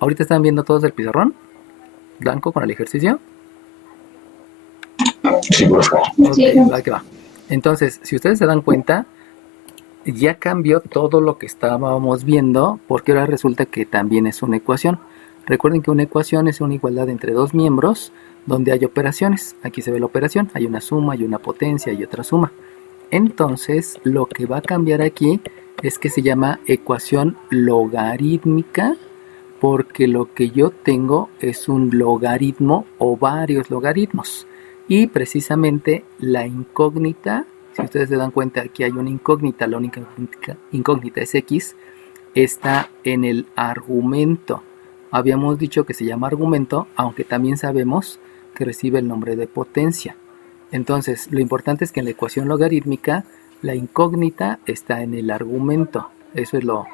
¿Ahorita están viendo todos el pizarrón blanco con el ejercicio? Sí, profe. Ok, va que va. Entonces, si ustedes se dan cuenta, ya cambió todo lo que estábamos viendo, porque ahora resulta que también es una ecuación. Recuerden que una ecuación es una igualdad entre dos miembros donde hay operaciones. Aquí se ve la operación, hay una suma, hay una potencia y otra suma. Entonces, lo que va a cambiar aquí es que se llama ecuación logarítmica, porque lo que yo tengo es un logaritmo o varios logaritmos. Y precisamente la incógnita, si ustedes se dan cuenta, aquí hay una incógnita, la única incógnita es x, está en el argumento. Habíamos dicho que se llama argumento, aunque también sabemos que recibe el nombre de potencia. Entonces, lo importante es que en la ecuación logarítmica, la incógnita está en el argumento. Eso es lo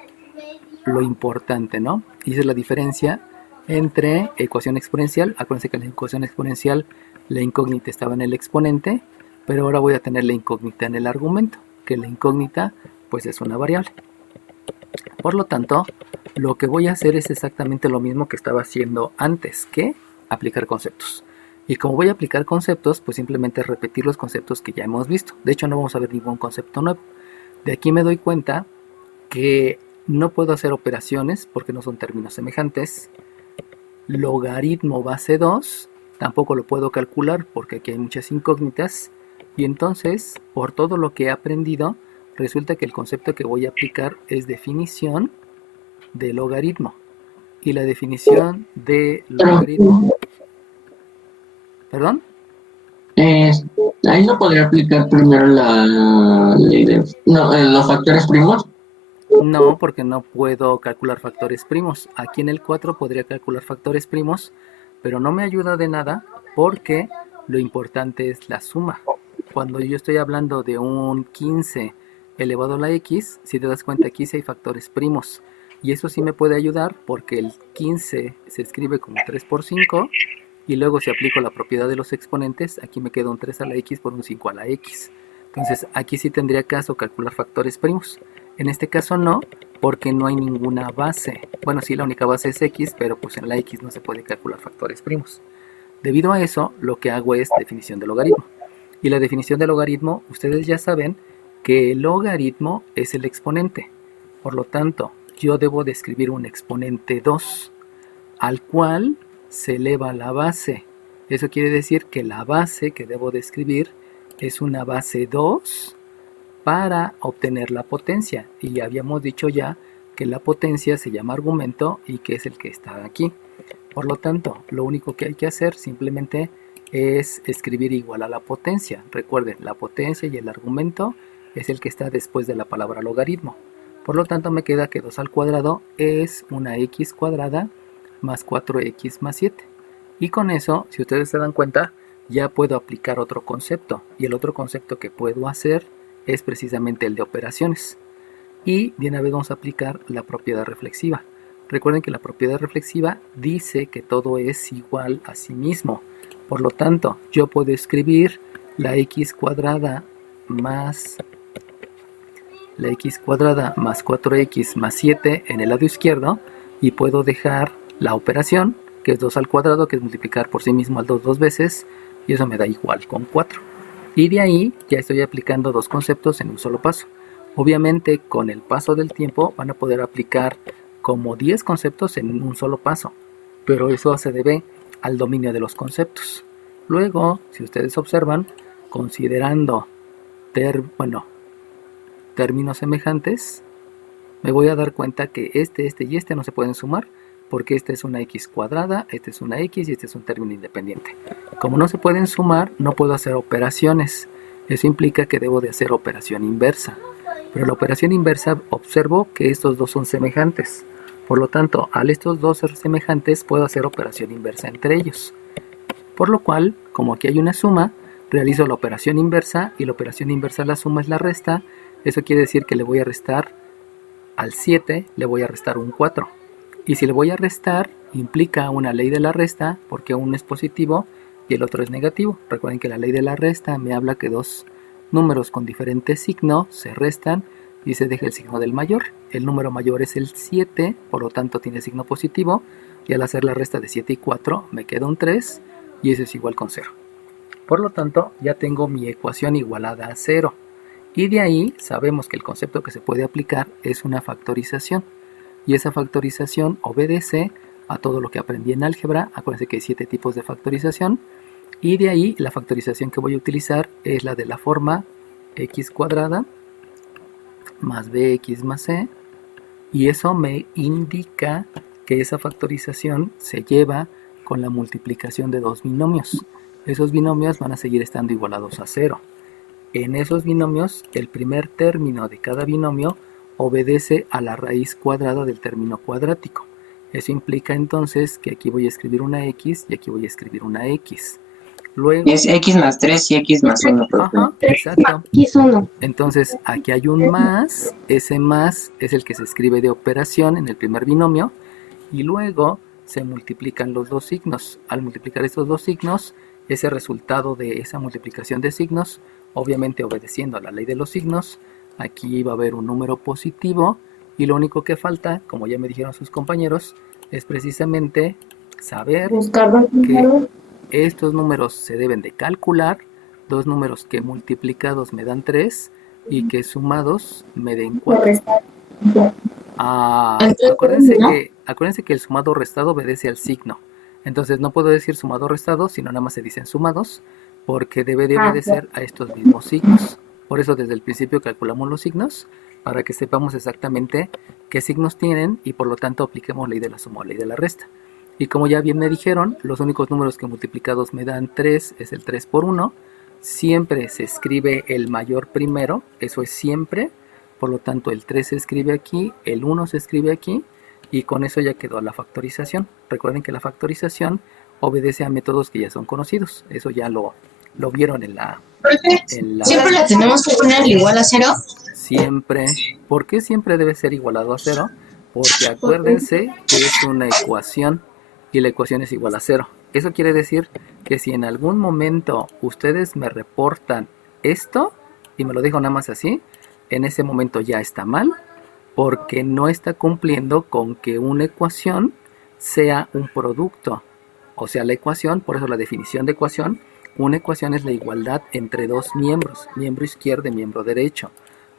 importante, ¿no? Y esa es la diferencia entre ecuación exponencial. Acuérdense que en la ecuación exponencial la incógnita estaba en el exponente, pero ahora voy a tener la incógnita en el argumento, que la incógnita pues es una variable. Por lo tanto, lo que voy a hacer es exactamente lo mismo que estaba haciendo antes, que aplicar conceptos. Y como voy a aplicar conceptos, pues simplemente repetir los conceptos que ya hemos visto. De hecho, no vamos a ver ningún concepto nuevo. De aquí me doy cuenta que no puedo hacer operaciones porque no son términos semejantes. Logaritmo base 2 tampoco lo puedo calcular porque aquí hay muchas incógnitas. Y entonces, por todo lo que he aprendido, resulta que el concepto que voy a aplicar es definición de logaritmo. Y la definición de Pero logaritmo, perdón, eh, ahí no podría aplicar primero la ley de... No, los factores primos. no, porque no puedo calcular factores primos. Aquí en el 4 podría calcular factores primos, pero no me ayuda de nada porque lo importante es la suma. Cuando yo estoy hablando de un 15 elevado a la x, si te das cuenta aquí sí hay factores primos. Y eso sí me puede ayudar porque el 15 se escribe como 3 por 5 y luego si aplico la propiedad de los exponentes, aquí me queda un 3 a la x por un 5 a la x. Entonces aquí sí tendría caso calcular factores primos. En este caso no, porque no hay ninguna base. Bueno, sí, la única base es x, pero pues en la x no se puede calcular factores primos. Debido a eso, lo que hago es definición de logaritmo. Y la definición de logaritmo, ustedes ya saben que el logaritmo es el exponente. Por lo tanto, yo debo describir un exponente 2, al cual se eleva la base. Eso quiere decir que la base que debo describir es una base 2 para obtener la potencia. Y habíamos dicho ya que la potencia se llama argumento y que es el que está aquí. Por lo tanto, lo único que hay que hacer simplemente es escribir igual a la potencia. Recuerden, la potencia y el argumento es el que está después de la palabra logaritmo. Por lo tanto, me queda que 2 al cuadrado es una x cuadrada más 4x más 7. Y con eso, si ustedes se dan cuenta, ya puedo aplicar otro concepto. Y el otro concepto que puedo hacer es precisamente el de operaciones. Y de una vez vamos a aplicar la propiedad reflexiva. Recuerden que la propiedad reflexiva dice que todo es igual a sí mismo. Por lo tanto, yo puedo escribir la x cuadrada más 4x más 7 en el lado izquierdo y puedo dejar la operación, que es 2 al cuadrado, que es multiplicar por sí mismo al 2 dos veces, y eso me da igual con 4. Y de ahí ya estoy aplicando dos conceptos en un solo paso. Obviamente con el paso del tiempo van a poder aplicar como 10 conceptos en un solo paso, pero eso se debe al dominio de los conceptos. Luego, si ustedes observan, considerando términos semejantes, me voy a dar cuenta que este y este no se pueden sumar porque esta es una x cuadrada, esta es una x y este es un término independiente. Como no se pueden sumar, no puedo hacer operaciones. Eso implica que debo de hacer operación inversa. Pero la operación inversa observo que estos dos son semejantes. Por lo tanto, al estos dos ser semejantes, puedo hacer operación inversa entre ellos. Por lo cual, como aquí hay una suma, realizo la operación inversa y la operación inversa a la suma es la resta. Eso quiere decir que le voy a restar al 7, le voy a restar un 4. Y si le voy a restar, implica una ley de la resta, porque uno es positivo y el otro es negativo. Recuerden que la ley de la resta me habla que dos números con diferente signo se restan y se deja el signo del mayor. El número mayor es el 7, por lo tanto tiene signo positivo, y al hacer la resta de 7 y 4 me queda un 3 y eso es igual con 0. Por lo tanto, ya tengo mi ecuación igualada a 0. Y de ahí sabemos que el concepto que se puede aplicar es una factorización. Y esa factorización obedece a todo lo que aprendí en álgebra. Acuérdense que hay 7 tipos de factorización. Y de ahí la factorización que voy a utilizar es la de la forma x cuadrada más bx más c. Y eso me indica que esa factorización se lleva con la multiplicación de dos binomios. Esos binomios van a seguir estando igualados a 0. En esos binomios, el primer término de cada binomio obedece a la raíz cuadrada del término cuadrático. Eso implica entonces que aquí voy a escribir una x y aquí voy a escribir una x. Luego, Es x más 3 y x más 1. ajá, exacto. Entonces aquí hay un más, ese más es el que se escribe de operación en el primer binomio y luego se multiplican los dos signos. Al multiplicar estos dos signos, ese resultado de esa multiplicación de signos, obviamente obedeciendo a la ley de los signos, aquí va a haber un número positivo y lo único que falta, como ya me dijeron sus compañeros, es precisamente saber que estos números se deben de calcular, dos números que multiplicados me dan 3 y que sumados me den 4. Acuérdense que el sumado o restado obedece al signo. Entonces no puedo decir sumado o restado, sino nada más se dicen sumados, porque debe de obedecer a estos mismos signos. Por eso desde el principio calculamos los signos, para que sepamos exactamente qué signos tienen y por lo tanto apliquemos ley de la suma o ley de la resta. Y como ya bien me dijeron, los únicos números que multiplicados me dan 3 es el 3 por 1. Siempre se escribe el mayor primero, eso es siempre. Por lo tanto, el 3 se escribe aquí, el 1 se escribe aquí, y con eso ya quedó la factorización. Recuerden que la factorización obedece a métodos que ya son conocidos. Eso ya lo vieron en la... ¿Siempre la tenemos que poner igual a 0? Siempre. ¿Por qué siempre debe ser igualado a 0? Porque acuérdense que es una ecuación y la ecuación es igual a 0. Eso quiere decir que si en algún momento ustedes me reportan esto, y me lo digo nada más así, en ese momento ya está mal, porque no está cumpliendo con que una ecuación sea un producto. O sea, la ecuación, por eso la definición de ecuación, una ecuación es la igualdad entre dos miembros, miembro izquierdo y miembro derecho.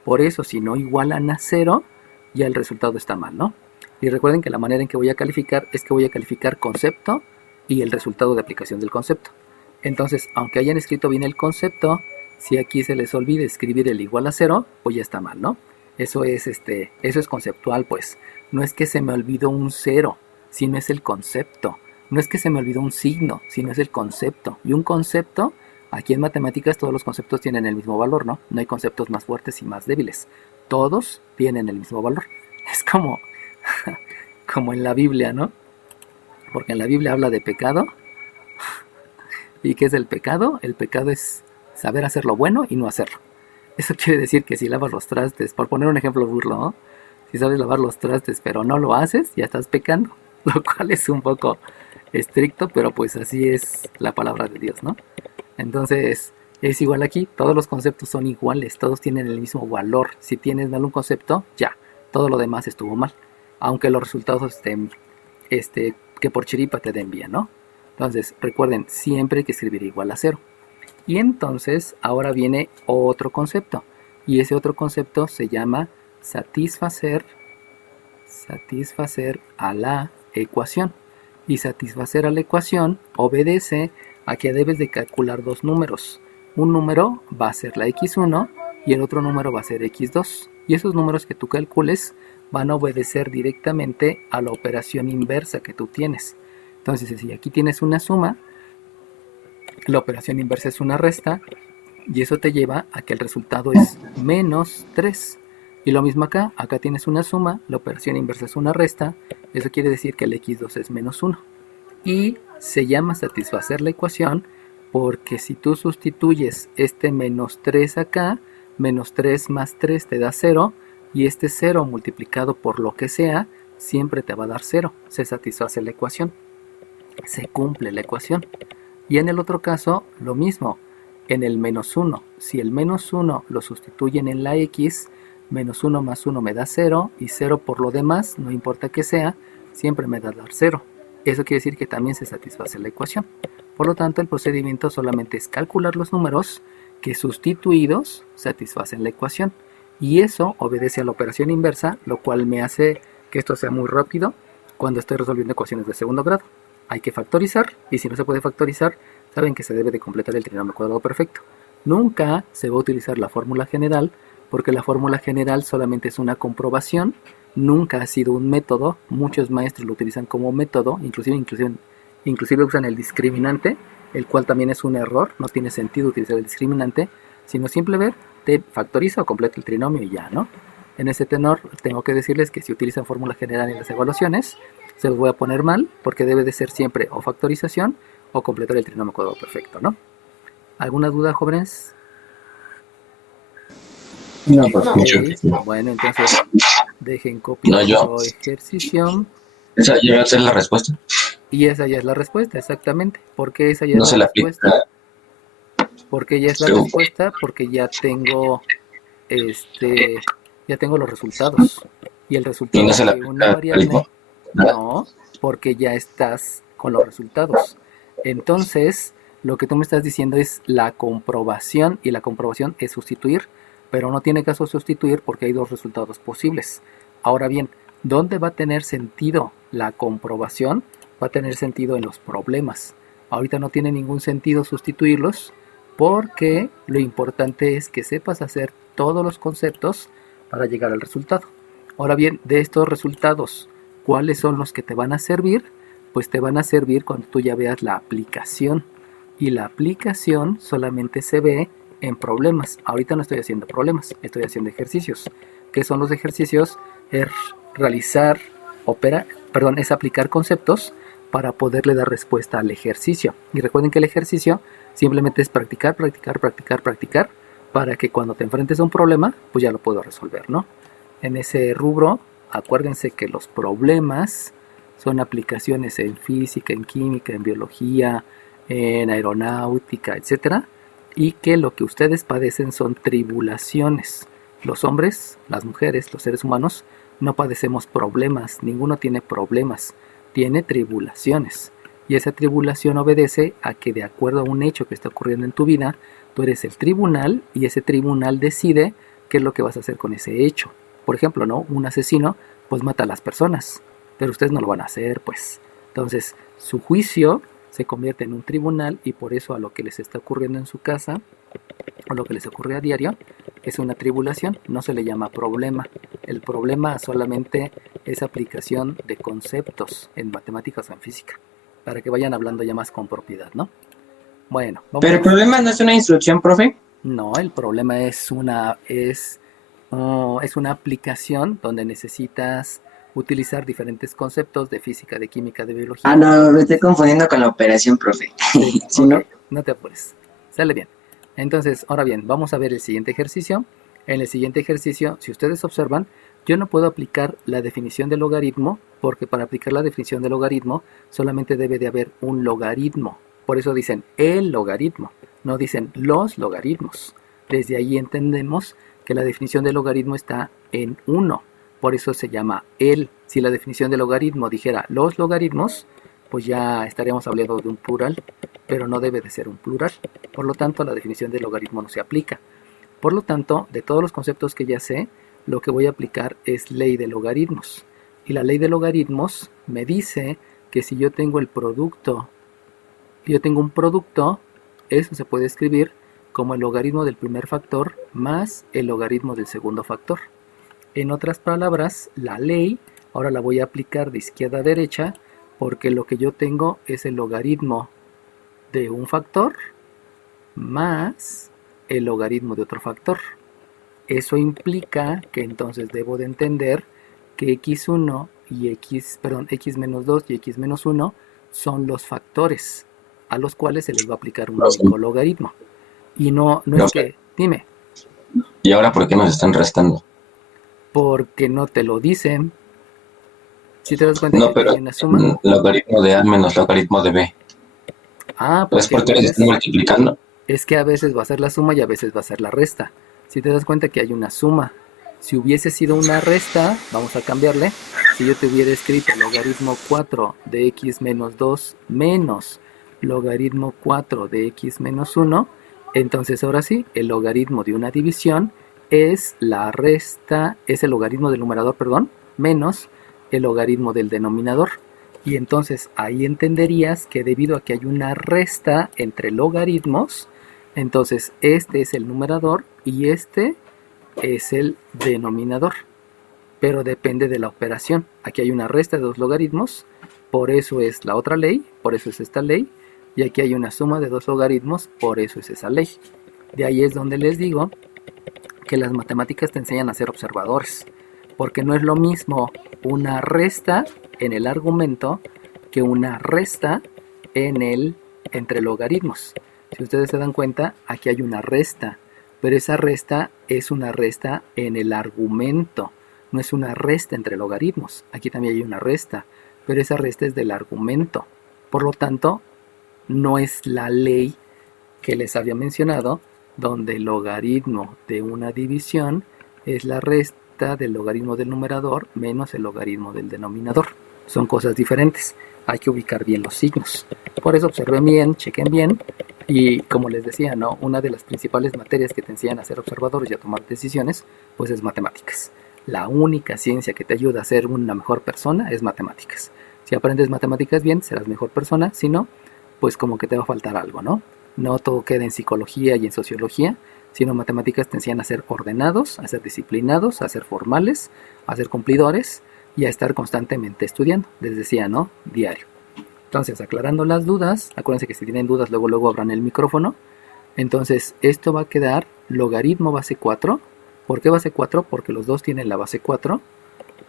Por eso, si no igualan a 0, ya el resultado está mal, ¿no? Y recuerden que la manera en que voy a calificar es que voy a calificar concepto y el resultado de aplicación del concepto. Entonces, aunque hayan escrito bien el concepto, si aquí se les olvida escribir el igual a 0, pues ya está mal, ¿no? Eso es conceptual, pues. No es que se me olvidó un 0, sino es el concepto. No es que se me olvidó un signo, sino es el concepto. Y un concepto, aquí en matemáticas todos los conceptos tienen el mismo valor, ¿no? No hay conceptos más fuertes y más débiles. Todos tienen el mismo valor. Es como, como en la Biblia, ¿no? Porque en la Biblia habla de pecado. ¿Y qué es el pecado? El pecado es saber hacer lo bueno y no hacerlo. Eso quiere decir que si lavas los trastes, por poner un ejemplo burlo, ¿no? Si sabes lavar los trastes pero no lo haces, ya estás pecando. Lo cual es un poco estricto, pero pues así es la palabra de Dios, ¿no? Entonces, es igual aquí, todos los conceptos son iguales, todos tienen el mismo valor. Si tienes mal un concepto, ya, todo lo demás estuvo mal. Aunque los resultados estén, que por chiripa te den bien, ¿no? Entonces, recuerden, siempre hay que escribir igual a 0. Y entonces, ahora viene otro concepto. Y ese otro concepto se llama satisfacer a la ecuación. Y satisfacer a la ecuación obedece a que debes de calcular dos números. Un número va a ser la x1 y el otro número va a ser x2. Y esos números que tú calcules van a obedecer directamente a la operación inversa que tú tienes. Entonces, si aquí tienes una suma, la operación inversa es una resta y eso te lleva a que el resultado es menos 3. Y lo mismo acá tienes una suma, la operación inversa es una resta, eso quiere decir que el x2 es menos 1. Y se llama satisfacer la ecuación porque si tú sustituyes este menos 3 acá, menos 3 más 3 te da 0, y este 0 multiplicado por lo que sea, siempre te va a dar 0. Se satisface la ecuación, se cumple la ecuación. Y en el otro caso, lo mismo, en el menos 1. Si el menos 1 lo sustituyen en la x, menos 1 más 1 me da 0, y 0 por lo demás, no importa que sea, siempre me da dar 0. Eso quiere decir que también se satisface la ecuación. Por lo tanto, el procedimiento solamente es calcular los números que sustituidos satisfacen la ecuación. Y eso obedece a la operación inversa, lo cual me hace que esto sea muy rápido cuando estoy resolviendo ecuaciones de segundo grado. Hay que factorizar, y si no se puede factorizar, saben que se debe de completar el trinomio cuadrado perfecto. Nunca se va a utilizar la fórmula general, porque la fórmula general solamente es una comprobación, nunca ha sido un método. Muchos maestros lo utilizan como método, inclusive usan el discriminante, el cual también es un error. No tiene sentido utilizar el discriminante, sino simplemente factoriza o completa el trinomio y ya, ¿no? En ese tenor tengo que decirles que si utilizan fórmula general en las evaluaciones, se los voy a poner mal, porque debe de ser siempre o factorización o completar el trinomio cuadrado perfecto, ¿no? ¿Alguna duda, jóvenes? No, pues mucho. Bueno, entonces dejen copiar otro ejercicio. Esa ya va a ser la respuesta. Y esa ya es la respuesta, exactamente. ¿Por qué esa ya No es se la la respuesta? aplica. Porque ya es la respuesta, porque ya tengo ya tengo los resultados. Y el resultado ¿Y no se la de una aplica variable, no, porque ya estás con los resultados. Entonces, lo que tú me estás diciendo es la comprobación, y la comprobación es sustituir, pero no tiene caso sustituir porque hay dos resultados posibles. Ahora bien, ¿dónde va a tener sentido la comprobación? Va a tener sentido en los problemas. Ahorita no tiene ningún sentido sustituirlos, porque lo importante es que sepas hacer todos los conceptos para llegar al resultado. Ahora bien, de estos resultados, ¿cuáles son los que te van a servir? Pues te van a servir cuando tú ya veas la aplicación. Y la aplicación solamente se ve en problemas. Ahorita no estoy haciendo problemas, estoy haciendo ejercicios. ¿Qué son los ejercicios? Es es aplicar conceptos para poderle dar respuesta al ejercicio. Y recuerden que el ejercicio simplemente es practicar, para que cuando te enfrentes a un problema, pues ya lo puedo resolver, ¿no? En ese rubro, acuérdense que los problemas son aplicaciones en física, en química, en biología, en aeronáutica, etcétera, y que lo que ustedes padecen son tribulaciones. Los hombres, las mujeres, los seres humanos, no padecemos problemas, ninguno tiene problemas, tiene tribulaciones. Y esa tribulación obedece a que, de acuerdo a un hecho que está ocurriendo en tu vida, tú eres el tribunal, y ese tribunal decide qué es lo que vas a hacer con ese hecho. Por ejemplo, ¿no? Un asesino pues mata a las personas, pero ustedes no lo van a hacer, pues. Entonces, su juicio se convierte en un tribunal, y por eso a lo que les está ocurriendo en su casa, o lo que les ocurre a diario, es una tribulación, no se le llama problema. El problema solamente es aplicación de conceptos en matemáticas o en física, para que vayan hablando ya más con propiedad, ¿no? Bueno, vamos. ¿Pero el problema no es una instrucción, profe? No, el problema es una aplicación donde necesitas utilizar diferentes conceptos de física, de química, de biología. Ah, no, me estoy confundiendo con la operación, profe. Sí, ¿Sí, ok, no? no te apures. Sale bien. Entonces, ahora bien, vamos a ver el siguiente ejercicio. En el siguiente ejercicio, si ustedes observan, yo no puedo aplicar la definición de logaritmo, porque para aplicar la definición de logaritmo solamente debe de haber un logaritmo. Por eso dicen el logaritmo, no dicen los logaritmos. Desde ahí entendemos que la definición de logaritmo está en 1. Por eso se llama el. Si la definición de logaritmo dijera los logaritmos, pues ya estaríamos hablando de un plural, pero no debe de ser un plural. Por lo tanto, la definición de logaritmo no se aplica. Por lo tanto, de todos los conceptos que ya sé, lo que voy a aplicar es ley de logaritmos. Y la ley de logaritmos me dice que si yo tengo un producto, eso se puede escribir como el logaritmo del primer factor más el logaritmo del segundo factor. En otras palabras, la ley ahora la voy a aplicar de izquierda a derecha, porque lo que yo tengo es el logaritmo de un factor más el logaritmo de otro factor. Eso implica que entonces debo de entender que x1 y x menos 2 y x menos 1 son los factores a los cuales se les va a aplicar un único logaritmo. Y no es que... Dime. ¿Y ahora por qué nos están restando? Porque no te lo dicen. Si te das cuenta No, que pero hay una suma. Logaritmo de A menos logaritmo de B. Ah, ¿Es porque les están multiplicando? Es que a veces va a ser la suma y a veces va a ser la resta. Si te das cuenta que hay una suma Si hubiese sido una resta, vamos a cambiarle. Si yo te hubiera escrito logaritmo 4 de x menos 2 menos logaritmo 4 de x menos 1, entonces ahora sí, el logaritmo de una división es la resta, es el logaritmo del numerador, perdón, menos el logaritmo del denominador. Y entonces ahí entenderías que debido a que hay una resta entre logaritmos, entonces este es el numerador y este es el denominador. Pero depende de la operación. Aquí hay una resta de dos logaritmos, por eso es la otra ley, por eso es esta ley. Y aquí hay una suma de dos logaritmos, por eso es esa ley. De ahí es donde les digo que las matemáticas te enseñan a ser observadores, porque no es lo mismo una resta en el argumento que una resta entre logaritmos. Si ustedes se dan cuenta, aquí hay una resta, pero esa resta es una resta en el argumento, no es una resta entre logaritmos. Aquí también hay una resta, pero esa resta es del argumento. Por lo tanto, no es la ley que les había mencionado, donde el logaritmo de una división es la resta del logaritmo del numerador menos el logaritmo del denominador. Son cosas diferentes. Hay que ubicar bien los signos. Por eso observen bien, chequen bien. Y como les decía, ¿no? Una de las principales materias que te enseñan a ser observadores y a tomar decisiones, pues es matemáticas. La única ciencia que te ayuda a ser una mejor persona es matemáticas. Si aprendes matemáticas bien, serás mejor persona. Si no, pues como que te va a faltar algo, ¿no? No todo queda en psicología y en sociología, sino matemáticas te enseñan a ser ordenados, a ser disciplinados, a ser formales, a ser cumplidores y a estar constantemente estudiando. Les decía, ¿no? Diario. Entonces, aclarando las dudas, acuérdense que si tienen dudas, luego abran el micrófono. Entonces, esto va a quedar logaritmo base 4. ¿Por qué base 4? Porque los dos tienen la base 4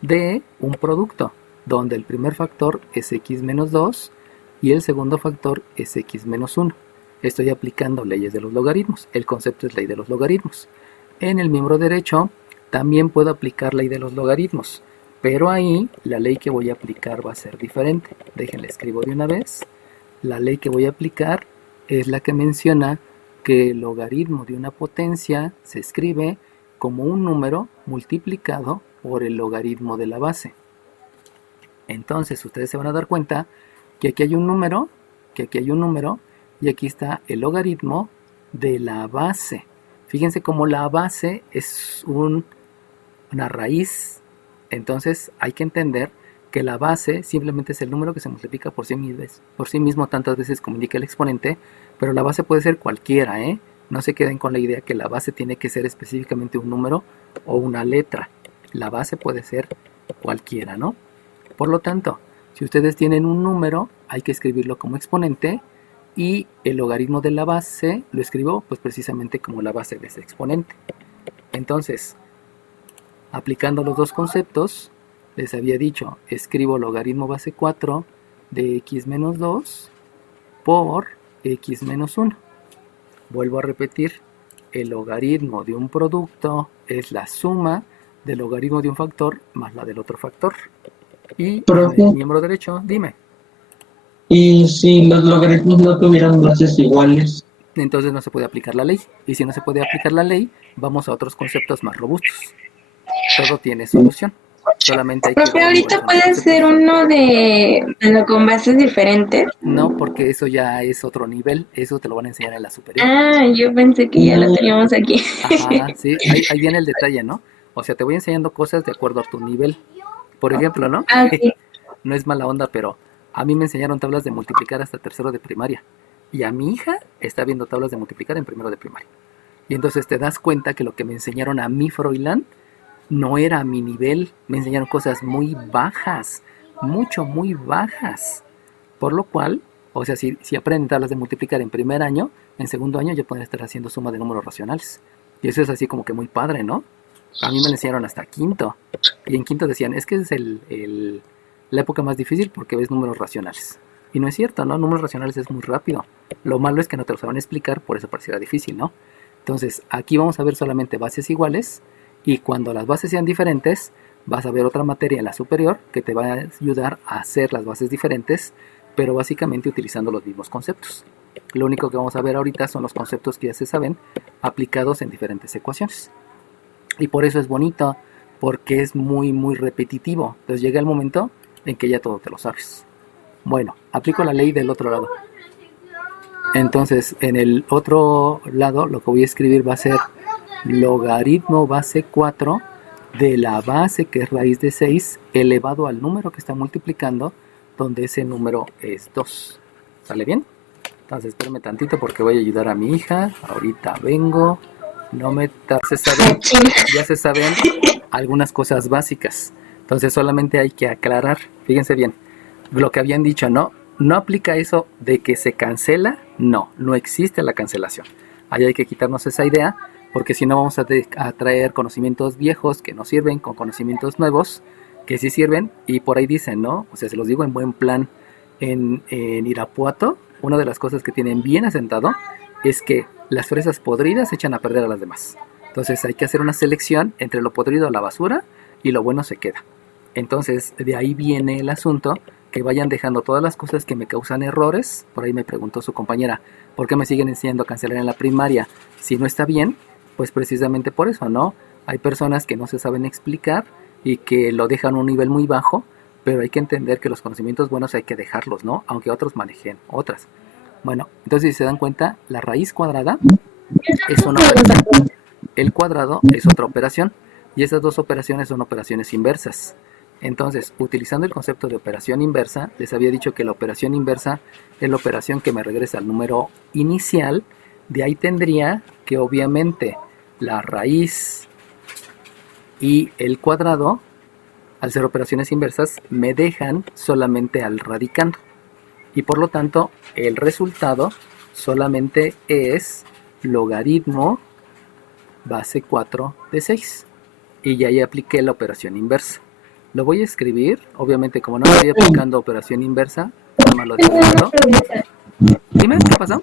de un producto, donde el primer factor es x menos 2 y el segundo factor es x menos 1. Estoy aplicando leyes de los logaritmos. El concepto es ley de los logaritmos. En el miembro derecho también puedo aplicar ley de los logaritmos, pero ahí la ley que voy a aplicar va a ser diferente. Déjenle escribo de una vez. La ley que voy a aplicar es la que menciona que el logaritmo de una potencia se escribe como un número multiplicado por el logaritmo de la base. Entonces ustedes se van a dar cuenta que aquí hay un número, y aquí está el logaritmo de la base. Fíjense cómo la base es una raíz. Entonces hay que entender que la base simplemente es el número que se multiplica por sí mismo tantas veces como indica el exponente, pero la base puede ser cualquiera, ¿eh? No se queden con la idea que la base tiene que ser específicamente un número o una letra. La base puede ser cualquiera, ¿no? Por lo tanto, si ustedes tienen un número, hay que escribirlo como exponente y el logaritmo de la base lo escribo pues precisamente como la base de ese exponente. Entonces, aplicando los dos conceptos, les había dicho, escribo logaritmo base 4 de x menos 2 por x menos 1. Vuelvo a repetir, el logaritmo de un producto es la suma del logaritmo de un factor más la del otro factor. Y en el miembro derecho, dime. ¿Y si los logaritmos no tuvieran bases iguales? Entonces no se puede aplicar la ley. Y si no se puede aplicar la ley, vamos a otros conceptos más robustos. Todo tiene solución. Solamente hay que... Profe, ahorita puede ser uno con bases diferentes. No, porque eso ya es otro nivel. Eso te lo van a enseñar en la superior. Ah, yo pensé que ya lo teníamos aquí. Ajá, sí. Ahí viene el detalle, ¿no? O sea, te voy enseñando cosas de acuerdo a tu nivel. Por ejemplo, ¿no? Okay. No es mala onda, pero a mí me enseñaron tablas de multiplicar hasta tercero de primaria. Y a mi hija está viendo tablas de multiplicar en primero de primaria. Y entonces te das cuenta que lo que me enseñaron a mí, Froilán, no era a mi nivel. Me enseñaron cosas muy bajas, muy bajas. Por lo cual, o sea, si aprenden tablas de multiplicar en primer año, en segundo año ya pueden estar haciendo suma de números racionales. Y eso es así como que muy padre, ¿no? A mí me lo enseñaron hasta quinto. Y en quinto decían, es que es la época más difícil porque ves números racionales. Y no es cierto, ¿no? Números racionales es muy rápido. Lo malo es que no te lo saben explicar, por eso pareciera difícil, ¿no? Entonces, aquí vamos a ver solamente bases iguales. Y cuando las bases sean diferentes, vas a ver otra materia en la superior que te va a ayudar a hacer las bases diferentes, pero básicamente utilizando los mismos conceptos. Lo único que vamos a ver ahorita son los conceptos que ya se saben, aplicados en diferentes ecuaciones. Y por eso es bonito, porque es muy, muy repetitivo. Entonces llega el momento en que ya todo te lo sabes. Bueno, aplico la ley del otro lado. Entonces, en el otro lado, lo que voy a escribir va a ser logaritmo base 4 de la base, que es raíz de 6, elevado al número que está multiplicando, donde ese número es 2. ¿Sale bien? Entonces, espérame tantito porque voy a ayudar a mi hija. Ahorita vengo. No me... Ya se saben algunas cosas básicas. Entonces, solamente hay que aclarar. Fíjense bien. Lo que habían dicho, ¿no? No aplica eso de que se cancela. No existe la cancelación. Ahí hay que quitarnos esa idea, porque si no vamos a traer conocimientos viejos que no sirven con conocimientos nuevos que sí sirven. Y por ahí dicen, ¿no? O sea, se los digo en buen plan. En Irapuato, una de las cosas que tienen bien asentado es que las fresas podridas echan a perder a las demás. Entonces hay que hacer una selección entre lo podrido a la basura y lo bueno se queda. Entonces de ahí viene el asunto, que vayan dejando todas las cosas que me causan errores. Por ahí me preguntó su compañera, ¿por qué me siguen enseñando a cancelar en la primaria si no está bien? Pues precisamente por eso, ¿no? Hay personas que no se saben explicar y que lo dejan a un nivel muy bajo, pero hay que entender que los conocimientos buenos hay que dejarlos, ¿no? Aunque otros manejen otras. Bueno, entonces si se dan cuenta, la raíz cuadrada es una operación. El cuadrado es otra operación. Y esas dos operaciones son operaciones inversas. Entonces, utilizando el concepto de operación inversa, les había dicho que la operación inversa es la operación que me regresa al número inicial. De ahí tendría que obviamente la raíz y el cuadrado, al ser operaciones inversas, me dejan solamente al radicando. Y por lo tanto, el resultado solamente es logaritmo base 4 de 6. Y ya ahí apliqué la operación inversa. Lo voy a escribir, obviamente como no estoy aplicando operación inversa, nada más lo digo de lado. Dime, ¿qué pasó?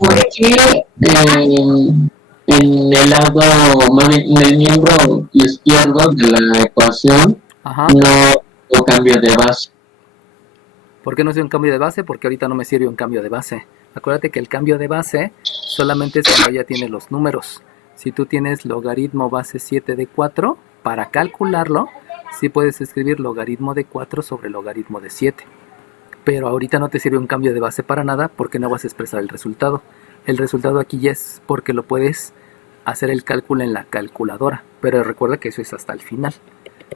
Porque en el lado, en el miembro izquierdo de la ecuación, Ajá. no cambio de base. ¿Por qué no hace un cambio de base? Porque ahorita no me sirve un cambio de base. Acuérdate que el cambio de base solamente es cuando ya tiene los números. Si tú tienes logaritmo base 7 de 4, para calcularlo, sí puedes escribir logaritmo de 4 sobre logaritmo de 7. Pero ahorita no te sirve un cambio de base para nada porque no vas a expresar el resultado. El resultado aquí ya es porque lo puedes hacer el cálculo en la calculadora. Pero recuerda que eso es hasta el final.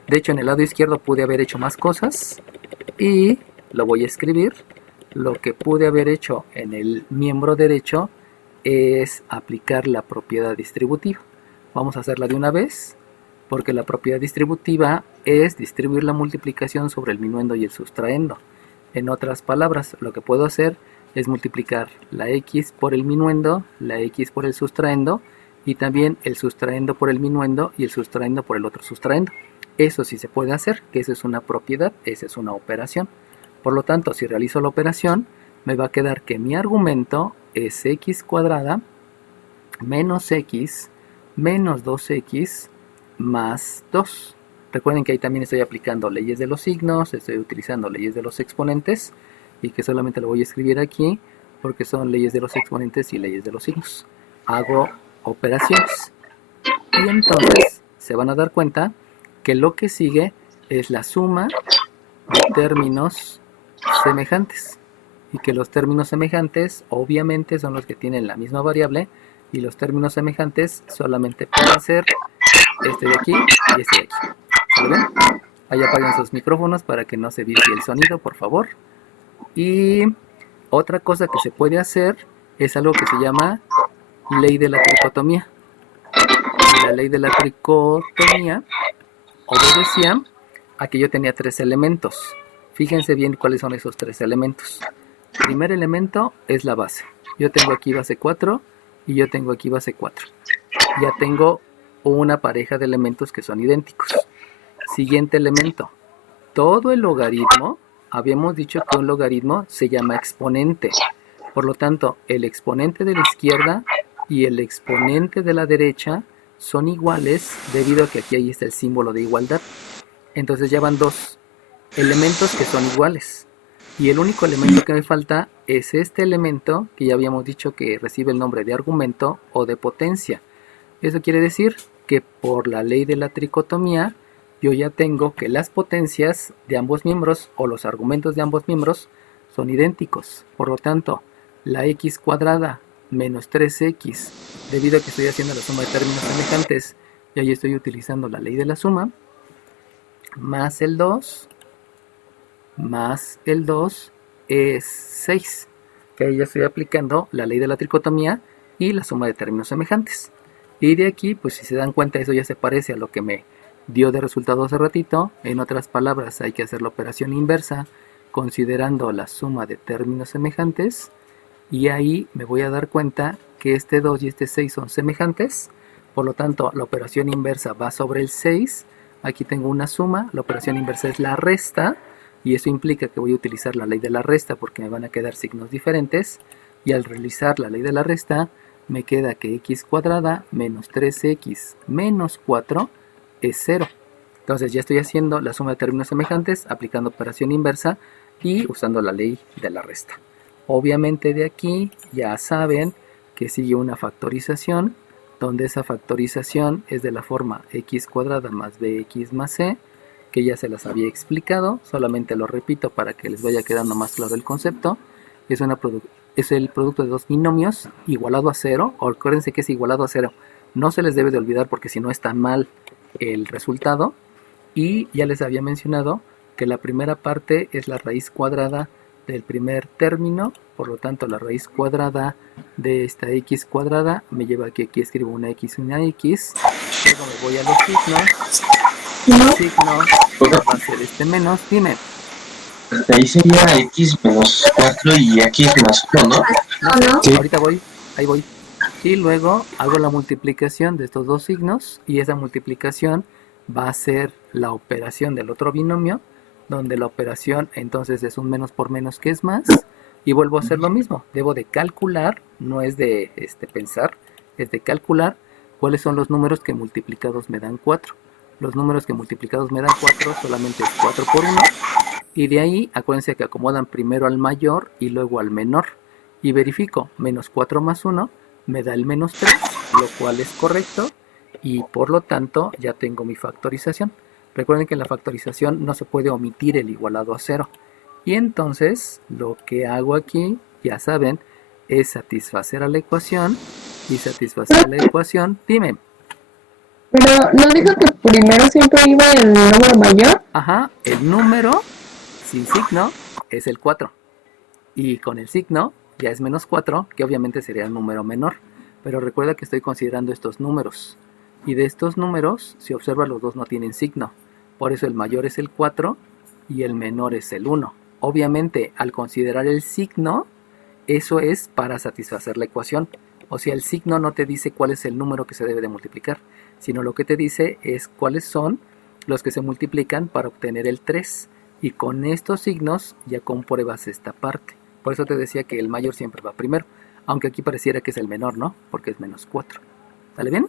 De hecho, en el lado izquierdo pude haber hecho más cosas y lo voy a escribir. Lo que pude haber hecho en el miembro derecho es aplicar la propiedad distributiva. Vamos a hacerla de una vez, porque la propiedad distributiva es distribuir la multiplicación sobre el minuendo y el sustraendo. En otras palabras, lo que puedo hacer es multiplicar la x por el minuendo, la x por el sustraendo, y también el sustraendo por el minuendo y el sustraendo por el otro sustraendo. Eso sí se puede hacer, que esa es una propiedad, esa es una operación. Por lo tanto, si realizo la operación, me va a quedar que mi argumento es x cuadrada menos x menos 2x más 2. Recuerden que ahí también estoy aplicando leyes de los signos, estoy utilizando leyes de los exponentes y que solamente lo voy a escribir aquí porque son leyes de los exponentes y leyes de los signos. Hago operaciones y entonces se van a dar cuenta que lo que sigue es la suma de términos semejantes y que los términos semejantes obviamente son los que tienen la misma variable y los términos semejantes solamente pueden ser este de aquí y este de aquí. ¿Sale? Ahí apaguen sus micrófonos para que no se vicie el sonido, por favor. Y otra cosa que se puede hacer es algo que se llama ley de la tricotomía. Y la ley de la tricotomía obedecía a que yo tenía 3 elementos. Fíjense bien cuáles son esos 3 elementos. El primer elemento es la base. Yo tengo aquí base 4 y yo tengo aquí base 4. Ya tengo una pareja de elementos que son idénticos. Siguiente elemento. Todo el logaritmo, habíamos dicho que un logaritmo se llama exponente. Por lo tanto, el exponente de la izquierda y el exponente de la derecha son iguales debido a que aquí ahí está el símbolo de igualdad. Entonces ya van 2 elementos que son iguales. Y el único elemento que me falta es este elemento que ya habíamos dicho que recibe el nombre de argumento o de potencia. Eso quiere decir que por la ley de la tricotomía yo ya tengo que las potencias de ambos miembros o los argumentos de ambos miembros son idénticos. Por lo tanto, la x cuadrada menos 3x, debido a que estoy haciendo la suma de términos semejantes, y ahí estoy utilizando la ley de la suma, más el 2 es 6, que ahí ya estoy aplicando la ley de la tricotomía y la suma de términos semejantes. Y de aquí, pues si se dan cuenta, eso ya se parece a lo que me dio de resultado hace ratito. En otras palabras, hay que hacer la operación inversa considerando la suma de términos semejantes, y ahí me voy a dar cuenta que este 2 y este 6 son semejantes. Por lo tanto, la operación inversa va sobre el 6. Aquí tengo una suma, la operación inversa es la resta, y eso implica que voy a utilizar la ley de la resta porque me van a quedar signos diferentes, y al realizar la ley de la resta me queda que x cuadrada menos 3x menos 4 es 0. Entonces ya estoy haciendo la suma de términos semejantes, aplicando operación inversa y usando la ley de la resta. Obviamente de aquí ya saben que sigue una factorización, donde esa factorización es de la forma x cuadrada más bx más c, que ya se las había explicado, solamente lo repito para que les vaya quedando más claro el concepto. Es el producto de dos binomios igualado a 0, o acuérdense que es igualado a 0, no se les debe de olvidar porque si no está mal el resultado. Y ya les había mencionado que la primera parte es la raíz cuadrada del primer término, por lo tanto la raíz cuadrada de esta x cuadrada me lleva que aquí escribo una x y una x, luego me voy a los signos, el signo va a ser este menos, dime. Ahí sería x menos 4 y x más 1, ¿no? No, Sí. ahorita voy, ahí voy. Y luego hago la multiplicación de estos dos signos, y esa multiplicación va a ser la operación del otro binomio, donde la operación entonces es un menos por menos que es más, y vuelvo a hacer lo mismo. Debo de calcular, no es de pensar, es de calcular cuáles son los números que multiplicados me dan 4. Los números que multiplicados me dan 4 solamente es 4 por 1, y de ahí acuérdense que acomodan primero al mayor y luego al menor, y verifico, menos 4 más 1 me da el menos 3, lo cual es correcto, y por lo tanto ya tengo mi factorización. Recuerden que en la factorización no se puede omitir el igualado a 0. Y entonces lo que hago aquí, ya saben, es satisfacer a la ecuación. Y satisfacer a la ecuación, dime. Pero ¿no dijo que primero siempre iba el número mayor? Ajá, el número sin signo es el 4. Y con el signo ya es menos 4, que obviamente sería un número menor. Pero recuerda que estoy considerando estos números. Y de estos números, si observas, los dos no tienen signo. Por eso el mayor es el 4 y el menor es el 1. Obviamente, al considerar el signo, eso es para satisfacer la ecuación. O sea, el signo no te dice cuál es el número que se debe de multiplicar, sino lo que te dice es cuáles son los que se multiplican para obtener el 3. Y con estos signos ya compruebas esta parte. Por eso te decía que el mayor siempre va primero, aunque aquí pareciera que es el menor, ¿no? Porque es menos 4. ¿Sale bien?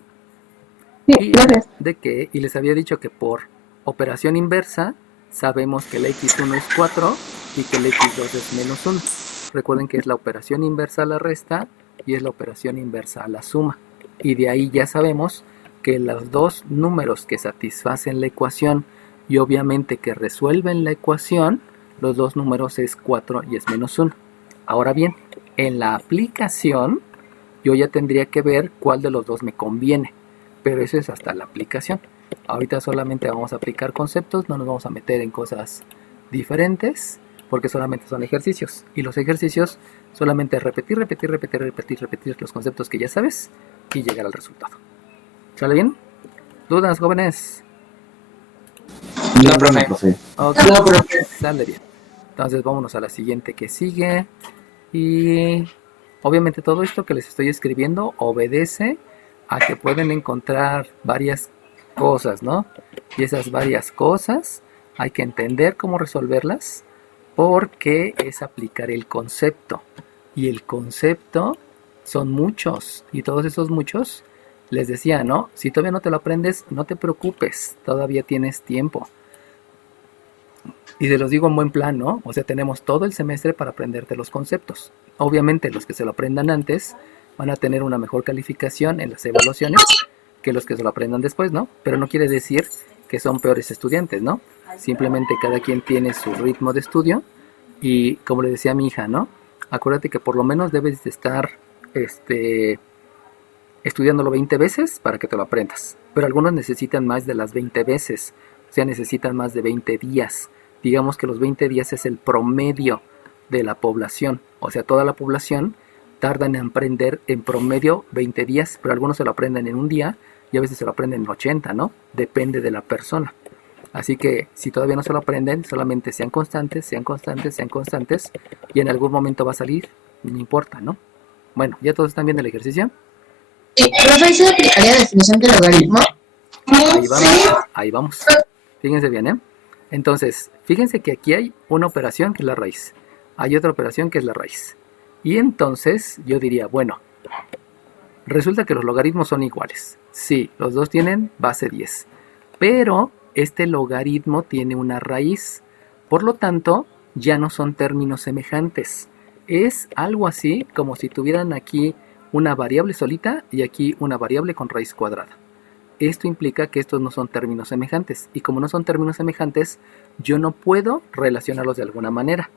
Sí, gracias. Y les había dicho que por operación inversa sabemos que la x1 es 4 y que la x2 es menos 1. Recuerden que es la operación inversa a la resta y es la operación inversa a la suma. Y de ahí ya sabemos que los dos números que satisfacen la ecuación y obviamente que resuelven la ecuación, los dos números es 4 y es menos 1. Ahora bien, en la aplicación yo ya tendría que ver cuál de los dos me conviene. Pero eso es hasta la aplicación. Ahorita solamente vamos a aplicar conceptos, no nos vamos a meter en cosas diferentes, porque solamente son ejercicios. Y los ejercicios solamente repetir los conceptos que ya sabes y llegar al resultado. ¿Sale bien? ¿Dudas, jóvenes? No, profe. Ok, No, profe. sale bien. Entonces vámonos a la siguiente que sigue. Y obviamente todo esto que les estoy escribiendo obedece a que pueden encontrar varias cosas, ¿no? Y esas varias cosas hay que entender cómo resolverlas, porque es aplicar el concepto. Y el concepto son muchos, y todos esos muchos, les decía, ¿no? Si todavía no te lo aprendes, no te preocupes, todavía tienes tiempo. Y se los digo en buen plan, ¿no? O sea, tenemos todo el semestre para aprenderte los conceptos. Obviamente los que se lo aprendan antes van a tener una mejor calificación en las evaluaciones, que los que se lo aprendan después, ¿no? Pero no quiere decir que son peores estudiantes, ¿no? Simplemente cada quien tiene su ritmo de estudio y como le decía a mi hija, ¿no? Acuérdate que por lo menos debes de estar estudiándolo 20 veces para que te lo aprendas. Pero algunos necesitan más de las 20 veces, o sea, necesitan más de 20 días. Digamos que los 20 días es el promedio de la población, o sea, toda la población tarda en aprender en promedio 20 días, pero algunos se lo aprenden en un día y a veces se lo aprenden en 80, ¿no? Depende de la persona. Así que si todavía no se lo aprenden, solamente sean constantes, sean constantes, sean constantes y en algún momento va a salir, no importa, ¿no? Bueno, ¿ya todos están viendo el ejercicio? Profe, ¿se aplicaría la definición del logaritmo? Ahí vamos. Fíjense bien, ¿eh? Entonces, fíjense que aquí hay una operación que es la raíz. Hay otra operación que es la raíz. Y entonces yo diría, bueno, resulta que los logaritmos son iguales. Sí, los dos tienen base 10. Pero este logaritmo tiene una raíz. Por lo tanto, ya no son términos semejantes. Es algo así como si tuvieran aquí una variable solita y aquí una variable con raíz cuadrada. Esto implica que estos no son términos semejantes. Y como no son términos semejantes, yo no puedo relacionarlos de alguna manera.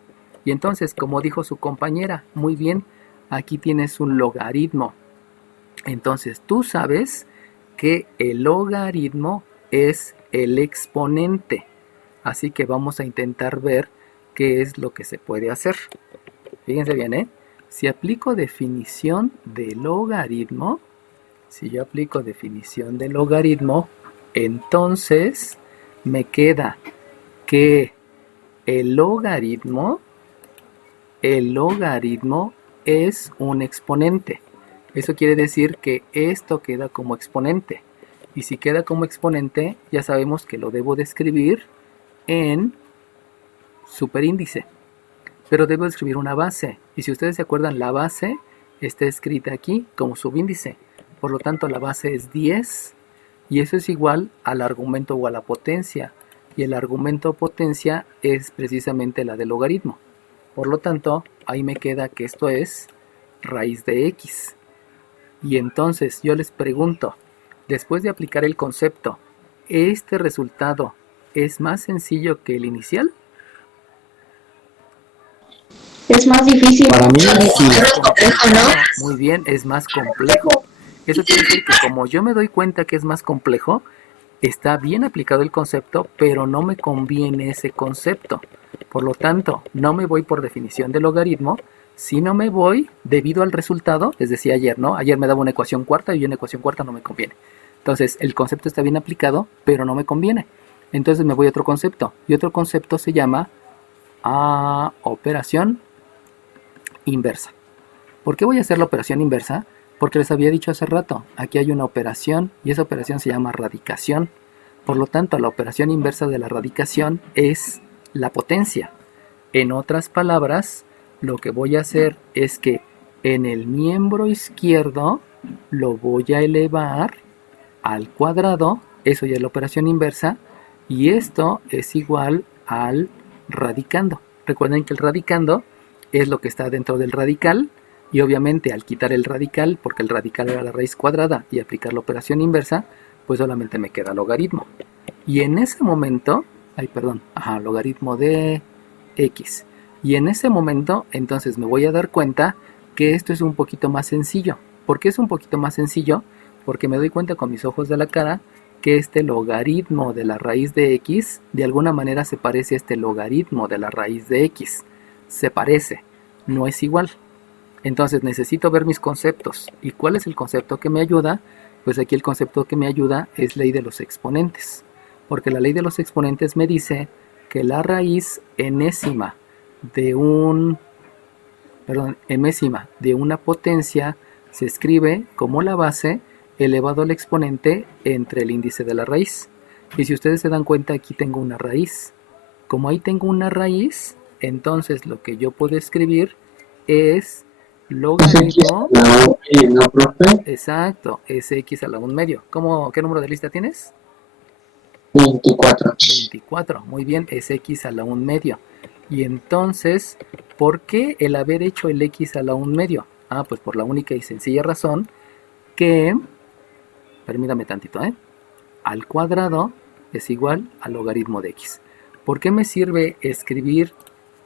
Y entonces, como dijo su compañera, muy bien, aquí tienes un logaritmo. Entonces, tú sabes que el logaritmo es el exponente. Así que vamos a intentar ver qué es lo que se puede hacer. Fíjense bien, ¿eh? Si aplico definición de logaritmo, entonces me queda que el logaritmo es un exponente. Eso quiere decir que esto queda como exponente. Y si queda como exponente, ya sabemos que lo debo de escribir en superíndice. Pero debo escribir una base. Y si ustedes se acuerdan, la base está escrita aquí como subíndice. Por lo tanto, la base es 10. Y eso es igual al argumento o a la potencia. Y el argumento o potencia es precisamente la del logaritmo. Por lo tanto, ahí me queda que esto es raíz de x. Y entonces yo les pregunto, después de aplicar el concepto, ¿este resultado es más sencillo que el inicial? Es más difícil. Para mí, sí. Es complejo, ¿no? Muy bien, es más complejo. Eso quiere decir que como yo me doy cuenta que es más complejo, está bien aplicado el concepto, pero no me conviene ese concepto. Por lo tanto, no me voy por definición de logaritmo, sino me voy debido al resultado. Les decía ayer, ¿no? Ayer me daba una ecuación cuarta y una ecuación cuarta no me conviene. Entonces, el concepto está bien aplicado, pero no me conviene. Entonces me voy a otro concepto. Y otro concepto se llama operación inversa. ¿Por qué voy a hacer la operación inversa? Porque les había dicho hace rato, aquí hay una operación y esa operación se llama radicación. Por lo tanto, la operación inversa de la radicación es la potencia. En otras palabras, lo que voy a hacer es que en el miembro izquierdo lo voy a elevar al cuadrado, eso ya es la operación inversa, y esto es igual al radicando. Recuerden que el radicando es lo que está dentro del radical, y obviamente al quitar el radical, porque el radical era la raíz cuadrada, y aplicar la operación inversa, pues solamente me queda logaritmo. Y en ese momento, logaritmo de x. Y en ese momento, entonces me voy a dar cuenta que esto es un poquito más sencillo. ¿Por qué es un poquito más sencillo? Porque me doy cuenta con mis ojos de la cara que este logaritmo de la raíz de x de alguna manera se parece a este logaritmo de la raíz de x. Se parece, no es igual. Entonces necesito ver mis conceptos. ¿Y cuál es el concepto que me ayuda? Pues aquí el concepto que me ayuda es ley de los exponentes. Porque la ley de los exponentes me dice que la raíz enésima de una potencia se escribe como la base elevado al exponente entre el índice de la raíz. Y si ustedes se dan cuenta, aquí tengo una raíz. Como ahí tengo una raíz, entonces lo que yo puedo escribir es logaritmo. ¿No, profe? Exacto, es x a la 1 medio. ¿Qué número de lista tienes? 24. 24, muy bien, es x a la 1 medio. Y entonces, ¿por qué el haber hecho el x a la 1 medio? Pues por la única y sencilla razón que permítame tantito, al cuadrado es igual al logaritmo de x. ¿Por qué me sirve escribir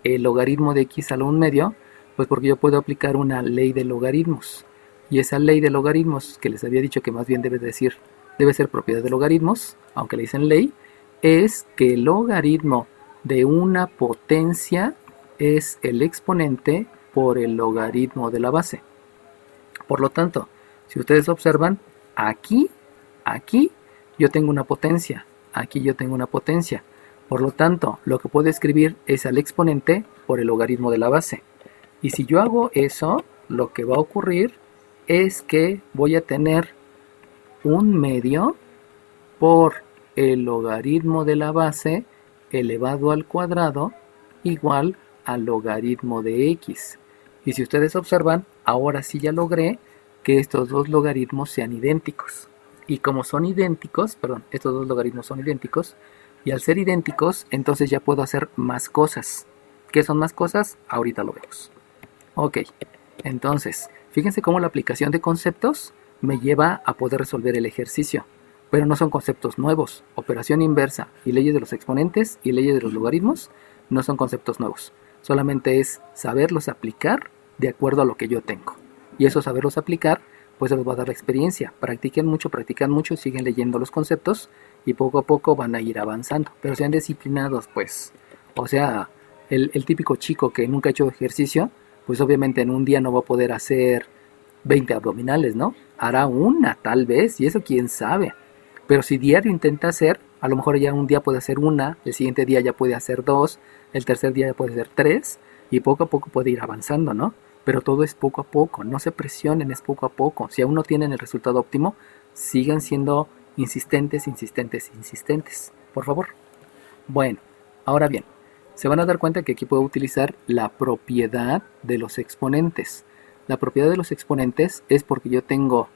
el logaritmo de x a la 1/2? Pues porque yo puedo aplicar una ley de logaritmos. Y esa ley de logaritmos, que les había dicho que más bien debe ser propiedad de logaritmos, aunque le dicen ley, es que el logaritmo de una potencia es el exponente por el logaritmo de la base. Por lo tanto, si ustedes observan, aquí yo tengo una potencia, aquí yo tengo una potencia. Por lo tanto, lo que puedo escribir es al exponente por el logaritmo de la base. Y si yo hago eso, lo que va a ocurrir es que voy a tener 1/2 por el logaritmo de la base elevado al cuadrado igual al logaritmo de x. Y si ustedes observan, ahora sí ya logré que estos dos logaritmos sean idénticos. Y como son idénticos, estos dos logaritmos son idénticos, y al ser idénticos, entonces ya puedo hacer más cosas. ¿Qué son más cosas? Ahorita lo vemos. Ok, entonces, fíjense cómo la aplicación de conceptos me lleva a poder resolver el ejercicio. Pero no son conceptos nuevos. Operación inversa y leyes de los exponentes y leyes de los logaritmos no son conceptos nuevos. Solamente es saberlos aplicar de acuerdo a lo que yo tengo. Y eso saberlos aplicar, pues se los va a dar la experiencia. Practican mucho, siguen leyendo los conceptos y poco a poco van a ir avanzando. Pero sean disciplinados, pues. O sea, el típico chico que nunca ha hecho ejercicio, pues obviamente en un día no va a poder hacer 20 abdominales, ¿no? Hará una, tal vez, y eso quién sabe. Pero si diario intenta hacer, a lo mejor ya un día puede hacer una, el siguiente día ya puede hacer 2, el tercer día ya puede hacer 3, y poco a poco puede ir avanzando, ¿no? Pero todo es poco a poco, no se presionen, es poco a poco. Si aún no tienen el resultado óptimo, sigan siendo insistentes, por favor. Bueno, ahora bien, se van a dar cuenta que aquí puedo utilizar la propiedad de los exponentes. La propiedad de los exponentes es porque yo tengo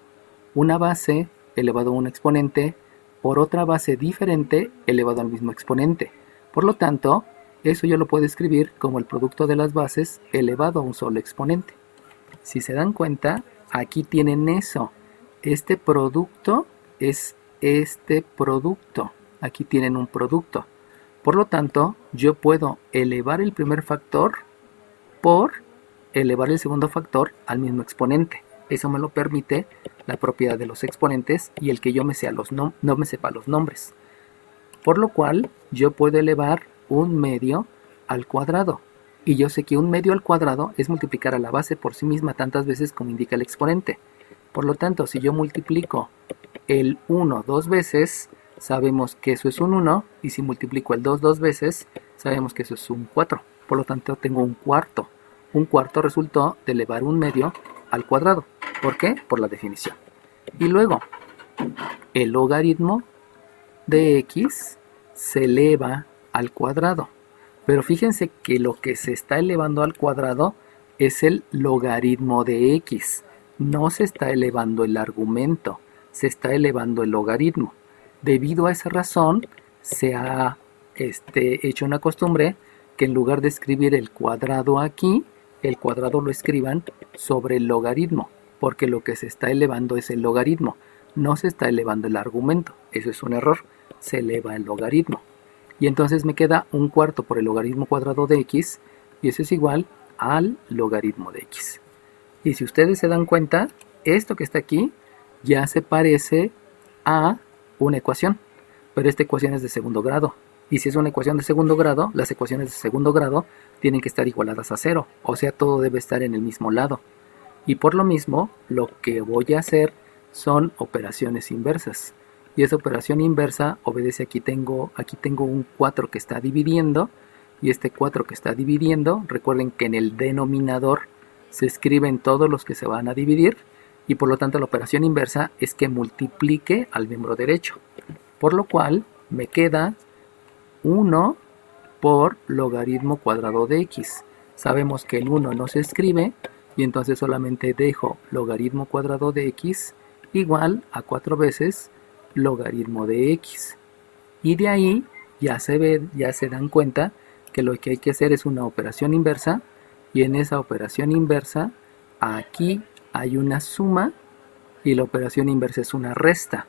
una base elevado a un exponente por otra base diferente elevado al mismo exponente. Por lo tanto, eso yo lo puedo escribir como el producto de las bases elevado a un solo exponente. Si se dan cuenta, aquí tienen eso. Este producto es este producto. Aquí tienen un producto. Por lo tanto, yo puedo elevar el primer factor por elevar el segundo factor al mismo exponente. Eso me lo permite la propiedad de los exponentes y el que yo no me sepa los nombres. Por lo cual, yo puedo elevar 1/2 al cuadrado. Y yo sé que 1/2 al cuadrado es multiplicar a la base por sí misma tantas veces como indica el exponente. Por lo tanto, si yo multiplico el 1 2 veces, sabemos que eso es un 1. Y si multiplico el 2 2 veces, sabemos que eso es un 4. Por lo tanto, tengo un cuarto. Un cuarto resultó de elevar 1/2 al cuadrado. ¿Por qué? Por la definición. Y luego, el logaritmo de x se eleva al cuadrado. Pero fíjense que lo que se está elevando al cuadrado es el logaritmo de x. No se está elevando el argumento, se está elevando el logaritmo. Debido a esa razón, se ha hecho una costumbre que en lugar de escribir el cuadrado aquí, el cuadrado lo escriban sobre el logaritmo, porque lo que se está elevando es el logaritmo, no se está elevando el argumento. Eso es un error, se eleva el logaritmo. Y entonces me queda un cuarto por el logaritmo cuadrado de x, y eso es igual al logaritmo de x. Y si ustedes se dan cuenta, esto que está aquí ya se parece a una ecuación, pero esta ecuación es de segundo grado. Y si es una ecuación de segundo grado, las ecuaciones de segundo grado tienen que estar igualadas a 0, o sea, todo debe estar en el mismo lado. Y por lo mismo, lo que voy a hacer son operaciones inversas. Y esa operación inversa obedece, aquí tengo un 4 que está dividiendo, y este 4 que está dividiendo, recuerden que en el denominador se escriben todos los que se van a dividir, y por lo tanto la operación inversa es que multiplique al miembro derecho. Por lo cual me queda 1 por logaritmo cuadrado de x. Sabemos que el 1 no se escribe, y entonces solamente dejo logaritmo cuadrado de x igual a 4 veces logaritmo de x. Y de ahí ya se dan cuenta que lo que hay que hacer es una operación inversa, y en esa operación inversa aquí hay una suma y la operación inversa es una resta.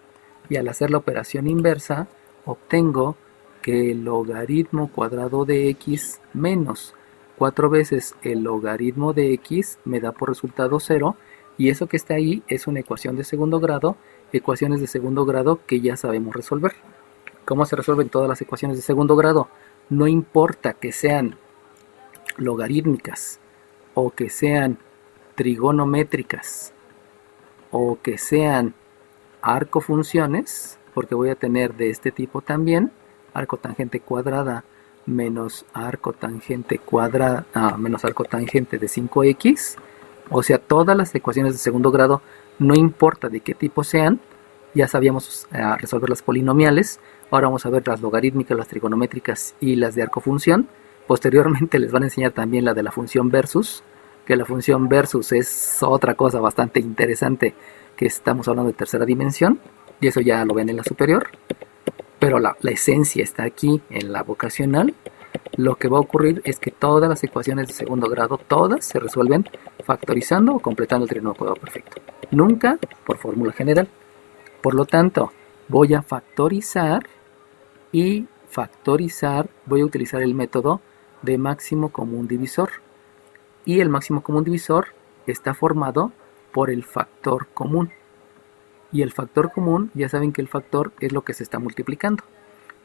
Y al hacer la operación inversa, obtengo que el logaritmo cuadrado de x menos 4 veces el logaritmo de x me da por resultado 0. Y eso que está ahí es una ecuación de segundo grado, ecuaciones de segundo grado que ya sabemos resolver. ¿Cómo se resuelven todas las ecuaciones de segundo grado? No importa que sean logarítmicas, o que sean trigonométricas, o que sean arcofunciones, porque voy a tener de este tipo también, arcotangente cuadrada menos arcotangente cuadrada, menos arcotangente de 5x, o sea, todas las ecuaciones de segundo grado, no importa de qué tipo sean, ya sabíamos resolver las polinomiales, ahora vamos a ver las logarítmicas, las trigonométricas y las de arcofunción. Posteriormente les van a enseñar también la de la función versus, que la función versus es otra cosa bastante interesante, que estamos hablando de tercera dimensión, y eso ya lo ven en la superior, pero la esencia está aquí en la vocacional. Lo que va a ocurrir es que todas las ecuaciones de segundo grado, todas se resuelven factorizando o completando el trinomio cuadrado perfecto, nunca por fórmula general. Por lo tanto, voy a factorizar y voy a utilizar el método de máximo común divisor. Y el máximo común divisor está formado por el factor común. Y el factor común, ya saben que el factor es lo que se está multiplicando.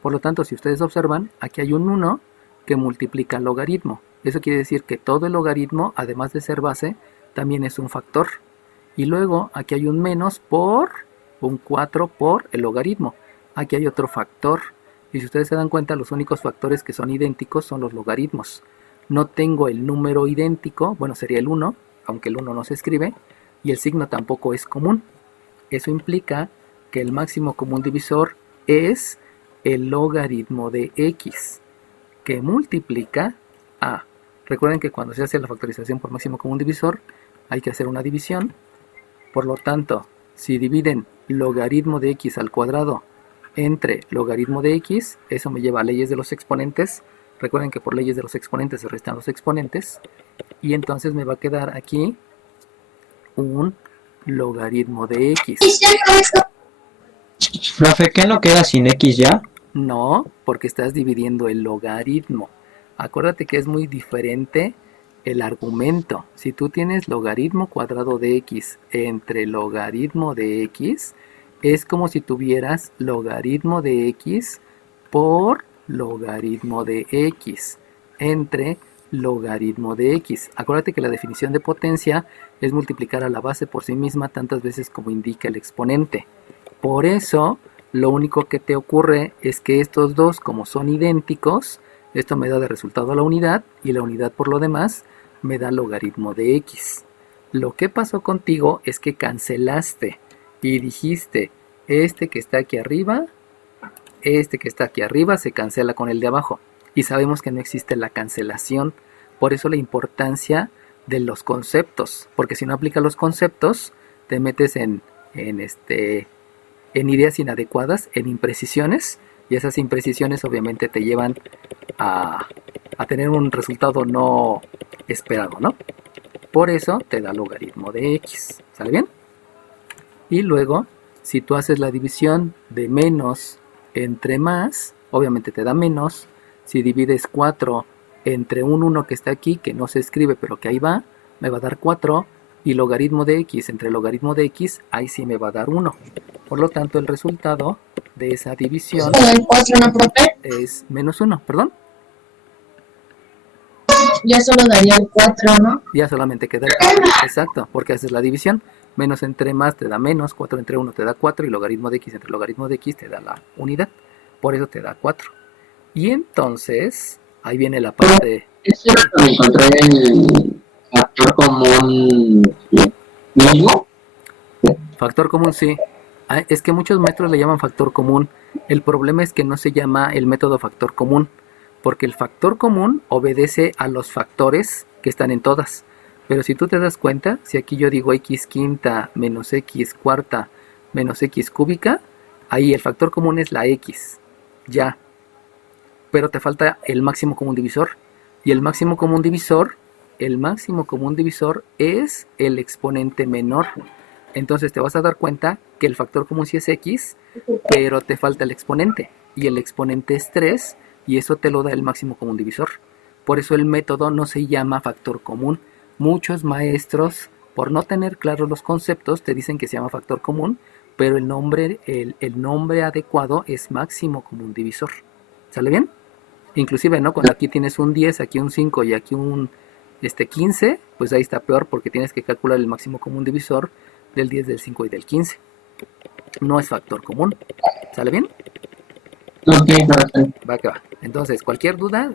Por lo tanto, si ustedes observan, aquí hay un 1 que multiplica el logaritmo. Eso quiere decir que todo el logaritmo, además de ser base, también es un factor. Y luego aquí hay un menos por un 4 por el logaritmo. Aquí hay otro factor. Y si ustedes se dan cuenta, los únicos factores que son idénticos son los logaritmos. No tengo el número idéntico, bueno, sería el 1, aunque el 1 no se escribe, y el signo tampoco es común. Eso implica que el máximo común divisor es el logaritmo de x, que multiplica a. Recuerden que cuando se hace la factorización por máximo común divisor, hay que hacer una división. Por lo tanto, si dividen logaritmo de x al cuadrado entre logaritmo de x, eso me lleva a leyes de los exponentes. Recuerden que por leyes de los exponentes se restan los exponentes. Y entonces me va a quedar aquí un logaritmo de x. Profe, ¿qué no queda sin X ya? No, porque estás dividiendo el logaritmo. Acuérdate que es muy diferente el argumento. Si tú tienes logaritmo cuadrado de x entre logaritmo de x, es como si tuvieras logaritmo de x por logaritmo de x entre logaritmo de x. Acuérdate que la definición de potencia es multiplicar a la base por sí misma tantas veces como indica el exponente. Por eso, lo único que te ocurre es que estos dos, como son idénticos, esto me da de resultado la unidad, y la unidad por lo demás me da logaritmo de x. Lo que pasó contigo es que cancelaste y dijiste, este que está aquí arriba se cancela con el de abajo. Y sabemos que no existe la cancelación. Por eso la importancia de los conceptos. Porque si no aplicas los conceptos, te metes en ideas inadecuadas, en imprecisiones. Y esas imprecisiones obviamente te llevan a tener un resultado no esperado, ¿no? Por eso te da logaritmo de x. ¿Sale bien? Y luego, si tú haces la división de menos entre más, obviamente te da menos. Si divides 4 entre un 1 que está aquí, que no se escribe pero que ahí va, me va a dar 4. Y logaritmo de x entre logaritmo de x, ahí sí me va a dar 1. Por lo tanto, el resultado de esa división El 4, ¿no, profe? es menos 1, perdón. Ya solo daría el 4, ¿no? Ya solamente queda el 4, exacto, porque haces la división. Menos entre más te da menos, 4 entre 1 te da 4 y logaritmo de x entre logaritmo de x te da la unidad. Por eso te da 4. Y entonces, ahí viene la parte... ¿Es cierto que me encontré el factor común mismo? Factor común, sí. Es que muchos maestros le llaman factor común. El problema es que no se llama el método factor común, porque el factor común obedece a los factores que están en todas. Pero si tú te das cuenta, si aquí yo digo x quinta menos x cuarta menos x cúbica, ahí el factor común es la x. Ya. Pero te falta el máximo común divisor. Y el máximo común divisor es el exponente menor. Entonces te vas a dar cuenta que el factor común sí es x, pero te falta el exponente. Y el exponente es 3 y eso te lo da el máximo común divisor. Por eso el método no se llama factor común. Muchos maestros, por no tener claros los conceptos, te dicen que se llama factor común, pero el nombre adecuado es máximo común divisor. ¿Sale bien? Inclusive, ¿no? Cuando aquí tienes un 10, aquí un 5 y aquí un 15, pues ahí está peor porque tienes que calcular el máximo común divisor del 10, del 5 y del 15. No es factor común. ¿Sale bien? Ok, perfecto. Va que va. Entonces, cualquier duda,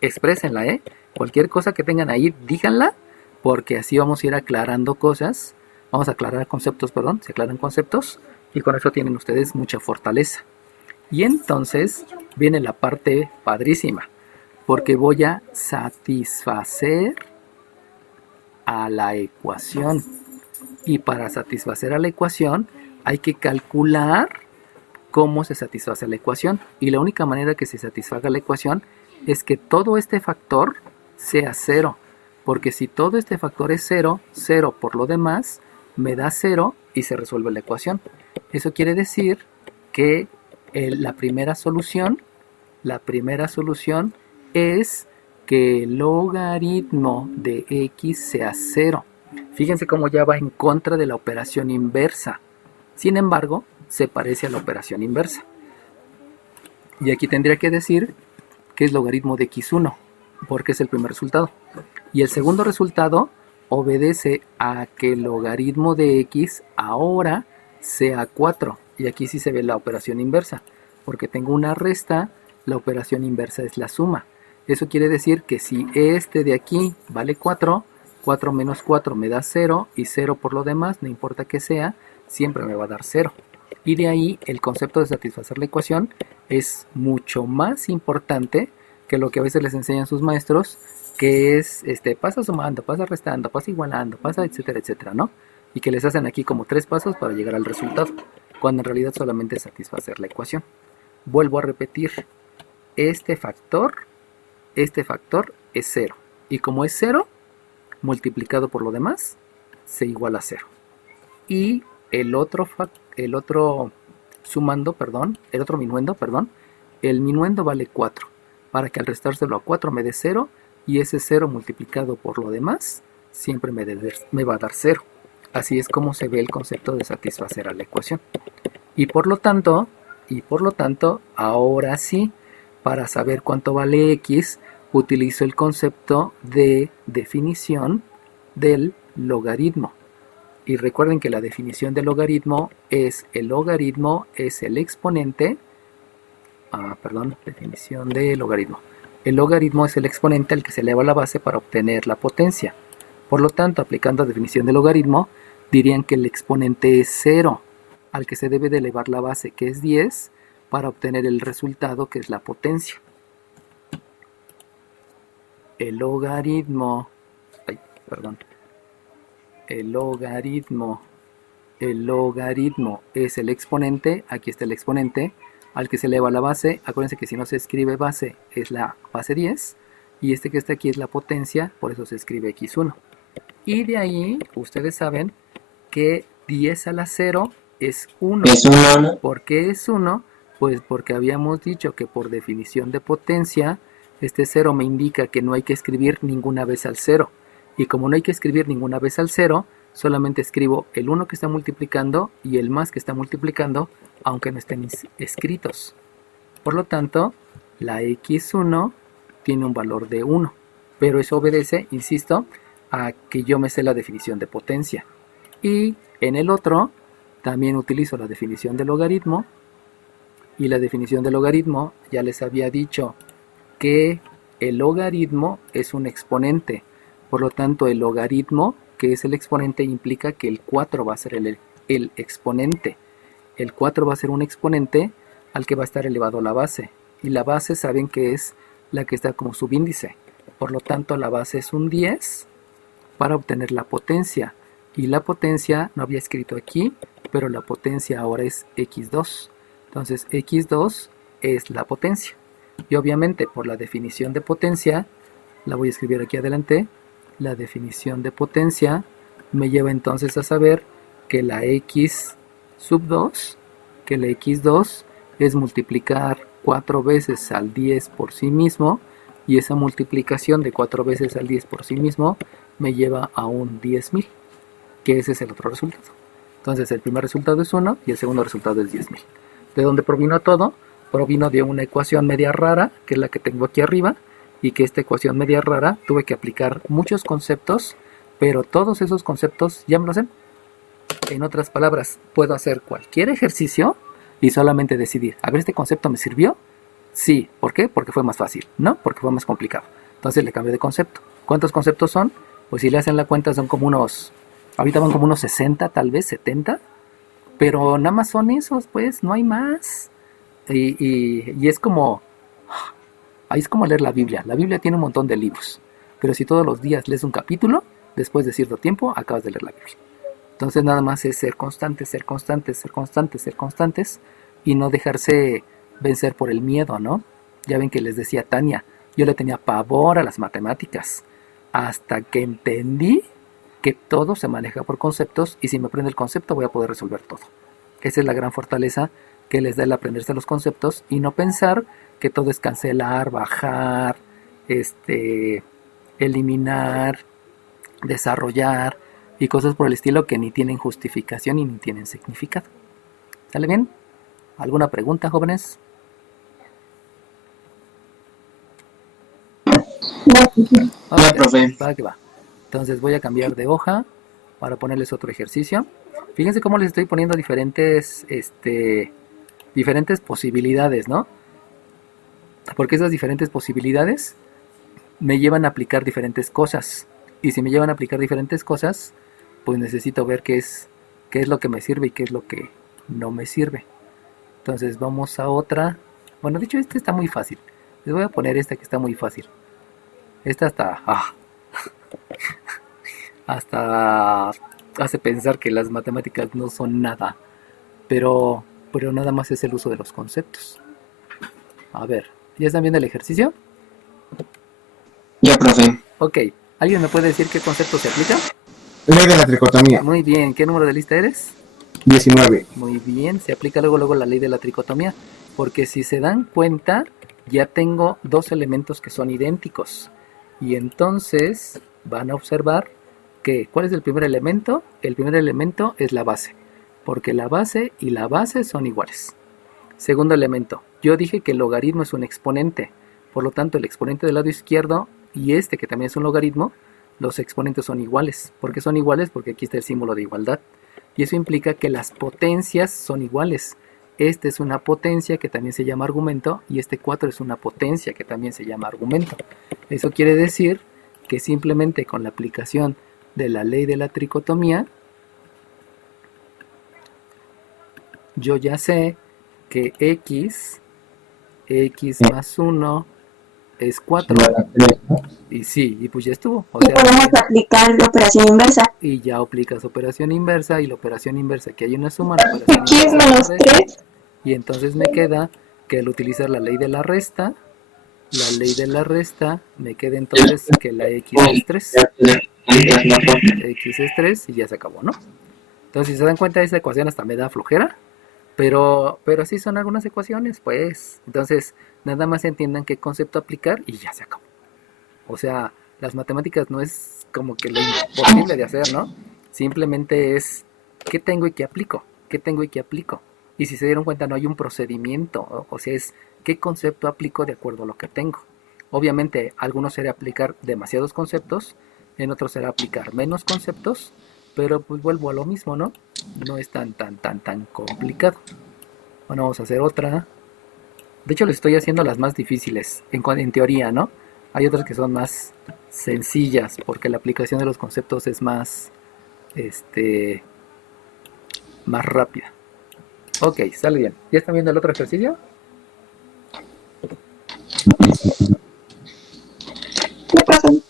exprésenla, ¿eh? Cualquier cosa que tengan ahí, díganla, porque así vamos a ir aclarando cosas. Vamos a aclarar conceptos, perdón, se aclaran conceptos y con eso tienen ustedes mucha fortaleza. Y entonces viene la parte padrísima, porque voy a satisfacer a la ecuación. Y para satisfacer a la ecuación hay que calcular cómo se satisface la ecuación. Y la única manera que se satisfaga la ecuación es que todo este factor sea 0. Porque si todo este factor es 0, 0 por lo demás me da 0 y se resuelve la ecuación. Eso quiere decir que la primera solución es que el logaritmo de x sea 0. Fíjense cómo ya va en contra de la operación inversa. Sin embargo, se parece a la operación inversa. Y aquí tendría que decir que es logaritmo de x1, porque es el primer resultado. Y el segundo resultado obedece a que el logaritmo de x ahora sea 4. Y aquí sí se ve la operación inversa, porque tengo una resta, la operación inversa es la suma. Eso quiere decir que si este de aquí vale 4, 4 menos 4 me da 0, y 0 por lo demás, no importa que sea, siempre me va a dar 0. Y de ahí el concepto de satisfacer la ecuación es mucho más importante que lo que a veces les enseñan sus maestros, que es pasa sumando, pasa restando, pasa igualando, pasa etcétera, etcétera, ¿no? Y que les hacen aquí como 3 pasos para llegar al resultado, cuando en realidad solamente es satisfacer la ecuación. Vuelvo a repetir, este factor es 0. Y como es 0, multiplicado por lo demás, se iguala a 0. Y el otro minuendo, el minuendo vale 4. Para que al restárselo a 4 me dé 0, y ese 0 multiplicado por lo demás, siempre me va a dar 0. Así es como se ve el concepto de satisfacer a la ecuación. Y por lo tanto, ahora sí, para saber cuánto vale x, utilizo el concepto de definición del logaritmo. Y recuerden que la definición del logaritmo es el logaritmo es el exponente. Definición de logaritmo. El logaritmo es el exponente al que se eleva la base para obtener la potencia. Por lo tanto, aplicando la definición de logaritmo, dirían que el exponente es 0, al que se debe de elevar la base, que es 10, para obtener el resultado, que es la potencia. El logaritmo es el exponente, aquí está el exponente, al que se eleva la base. Acuérdense que si no se escribe base, es la base 10, y este que está aquí es la potencia, por eso se escribe x1. Y de ahí, ustedes saben que 10 a la 0 es 1. Es 1. ¿Por qué es 1? Pues porque habíamos dicho que por definición de potencia, este 0 me indica que no hay que escribir ninguna vez al 0. Y como no hay que escribir ninguna vez al 0, solamente escribo el 1 que está multiplicando y el más que está multiplicando, aunque no estén escritos. Por lo tanto, la x1 tiene un valor de 1. Pero eso obedece, insisto, a que yo me sé la definición de potencia. Y en el otro, también utilizo la definición de logaritmo. Y la definición de logaritmo, ya les había dicho que el logaritmo es un exponente. Por lo tanto, el logaritmo, que es el exponente, implica que el 4 va a ser el exponente. El 4 va a ser un exponente al que va a estar elevado a la base. Y la base saben que es la que está como subíndice. Por lo tanto, la base es un 10 para obtener la potencia. Y la potencia, no había escrito aquí, pero la potencia ahora es x2. Entonces, x2 es la potencia. Y obviamente, por la definición de potencia, la voy a escribir aquí adelante. La definición de potencia me lleva entonces a saber que la x sub 2, que la x2 es multiplicar 4 veces al 10 por sí mismo, y esa multiplicación de 4 veces al 10 por sí mismo me lleva a un 10.000, que ese es el otro resultado. Entonces el primer resultado es 1 y el segundo resultado es 10.000. ¿De dónde provino todo? Provino de una ecuación media rara, que es la que tengo aquí arriba, y que esta ecuación media rara tuve que aplicar muchos conceptos, pero todos esos conceptos ya me los sé. En otras palabras, puedo hacer cualquier ejercicio y solamente decidir, a ver, ¿este concepto me sirvió? Sí. ¿Por qué? Porque fue más fácil. No, porque fue más complicado. Entonces le cambio de concepto. ¿Cuántos conceptos son? Pues si le hacen la cuenta son como unos, ahorita van como unos 60, tal vez 70, pero nada más son esos, pues, no hay más. Y es como, ahí es como leer la Biblia. La Biblia tiene un montón de libros, pero si todos los días lees un capítulo, después de cierto tiempo acabas de leer la Biblia. Entonces nada más es ser constantes, ser constantes, ser constantes, ser constantes, y no dejarse vencer por el miedo, ¿no? Ya ven que les decía Tania, yo le tenía pavor a las matemáticas, hasta que entendí que todo se maneja por conceptos, y si me aprendo el concepto voy a poder resolver todo. Esa es la gran fortaleza que les da el aprenderse los conceptos, y no pensar que todo es cancelar, bajar, eliminar, desarrollar y cosas por el estilo que ni tienen justificación y ni tienen significado. ¿Sale bien? ¿Alguna pregunta, jóvenes? Ya, profe. Va que va. Entonces voy a cambiar de hoja para ponerles otro ejercicio. Fíjense cómo les estoy poniendo diferentes posibilidades, ¿no? Porque esas diferentes posibilidades me llevan a aplicar diferentes cosas. Y si me llevan a aplicar diferentes cosas, pues necesito ver qué es lo que me sirve y qué es lo que no me sirve. Entonces vamos a otra. Bueno, de hecho este está muy fácil. Les voy a poner esta que está muy fácil. Esta hasta hace pensar que las matemáticas no son nada. Pero nada más es el uso de los conceptos. A ver, ¿ya están viendo el ejercicio? Ya, profe. Ok, ¿alguien me puede decir qué concepto se aplica? Ley de la tricotomía. Muy bien, ¿qué número de lista eres? 19. Muy bien, se aplica luego la ley de la tricotomía, porque si se dan cuenta, ya tengo dos elementos que son idénticos. Y entonces van a observar que, ¿cuál es el primer elemento? El primer elemento es la base, porque la base y la base son iguales. Segundo elemento, yo dije que el logaritmo es un exponente, por lo tanto el exponente del lado izquierdo y que también es un logaritmo, los exponentes son iguales. ¿Por qué son iguales? Porque aquí está el símbolo de igualdad. Y eso implica que las potencias son iguales. Este es una potencia que también se llama argumento, y este 4 es una potencia que también se llama argumento. Eso quiere decir que simplemente con la aplicación de la ley de la tricotomía, yo ya sé que x más 1 es 4. Y sí, y pues ya estuvo. O Y sea, podemos aplicar la operación inversa. y ya aplicas operación inversa, y la operación inversa, que hay una suma, la operación Aquí es inversa menos es resta, 3. y entonces me queda que al utilizar la ley de la resta me queda entonces que la x es 3. X es 3 y ya se acabó, ¿no? Entonces, si se dan cuenta, esa ecuación hasta me da flojera, pero así son algunas ecuaciones, pues. Entonces, nada más entiendan qué concepto aplicar y ya se acabó. O sea, las matemáticas no es como que lo imposible de hacer, ¿no? Simplemente es qué tengo y qué aplico, qué tengo y qué aplico. Y si se dieron cuenta, no hay un procedimiento, ¿no? O sea, es qué concepto aplico de acuerdo a lo que tengo. Obviamente, algunos será aplicar demasiados conceptos, en otros será aplicar menos conceptos, pero pues vuelvo a lo mismo, ¿no? No es tan complicado. Bueno, vamos a hacer otra. De hecho, les estoy haciendo las más difíciles, en teoría, ¿no? Hay otras que son más sencillas, porque la aplicación de los conceptos es más rápida. Ok, sale bien. ¿Ya están viendo el otro ejercicio?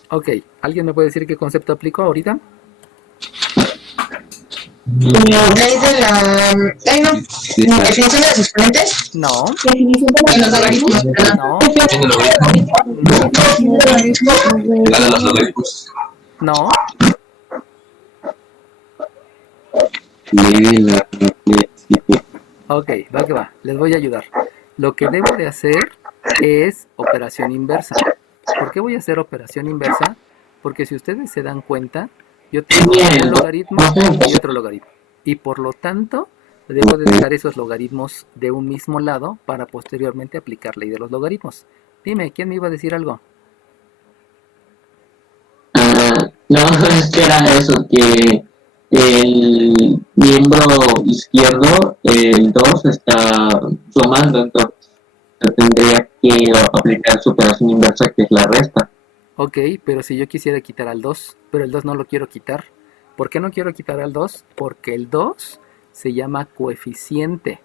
Ok, ¿alguien me puede decir qué concepto aplico ahorita? Ley de la... Ay, no. Definición de los exponentes. No, De los logaritmos. Perdón. no, La de los logaritmos. no. Ley de la reciprocidad. Ok, va que va, les voy a ayudar. Lo que debo de hacer es operación inversa. ¿Por qué voy a hacer operación inversa? Porque si ustedes se dan cuenta, yo tengo un logaritmo y otro logaritmo. Y por lo tanto, debo de dejar esos logaritmos de un mismo lado para posteriormente aplicar ley de los logaritmos. Dime, ¿quién me iba a decir algo? No, es que era eso, que el miembro izquierdo, el 2 está sumando, entonces tendría que aplicar su operación inversa, que es la resta. Ok, pero si yo quisiera quitar al 2, pero el 2 no lo quiero quitar. ¿Por qué no quiero quitar al 2? Porque el 2 se llama coeficiente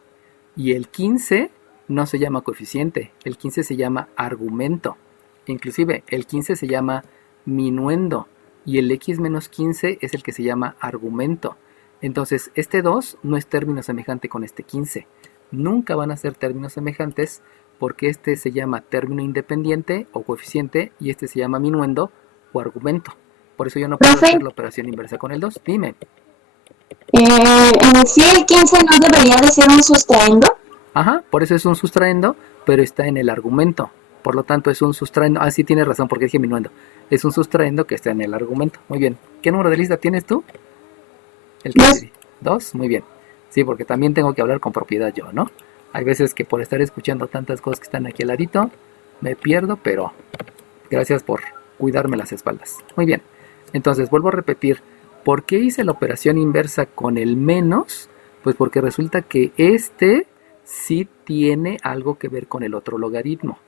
y el 15 no se llama coeficiente, el 15 se llama argumento. Inclusive el 15 se llama minuendo y el x menos 15 es el que se llama argumento. Entonces este 2 no es término semejante con este 15. Nunca van a ser términos semejantes porque este se llama término independiente o coeficiente y este se llama minuendo o argumento. Por eso yo no puedo hacer la operación inversa con el 2. Dime. En sí el 15 no debería de ser un sustraendo. Ajá, por eso es un sustraendo, pero está en el argumento. Por lo tanto es un sustraendo. Ah, sí, tienes razón porque dije minuendo. Es un sustraendo que está en el argumento. Muy bien. ¿Qué número de lista tienes tú? El 2, muy bien. Sí, porque también tengo que hablar con propiedad yo, ¿no? Hay veces que por estar escuchando tantas cosas que están aquí al ladito, me pierdo, pero gracias por cuidarme las espaldas. Muy bien. Entonces, vuelvo a repetir. ¿Por qué hice la operación inversa con el menos? Pues porque resulta que este sí tiene algo que ver con el otro logaritmo.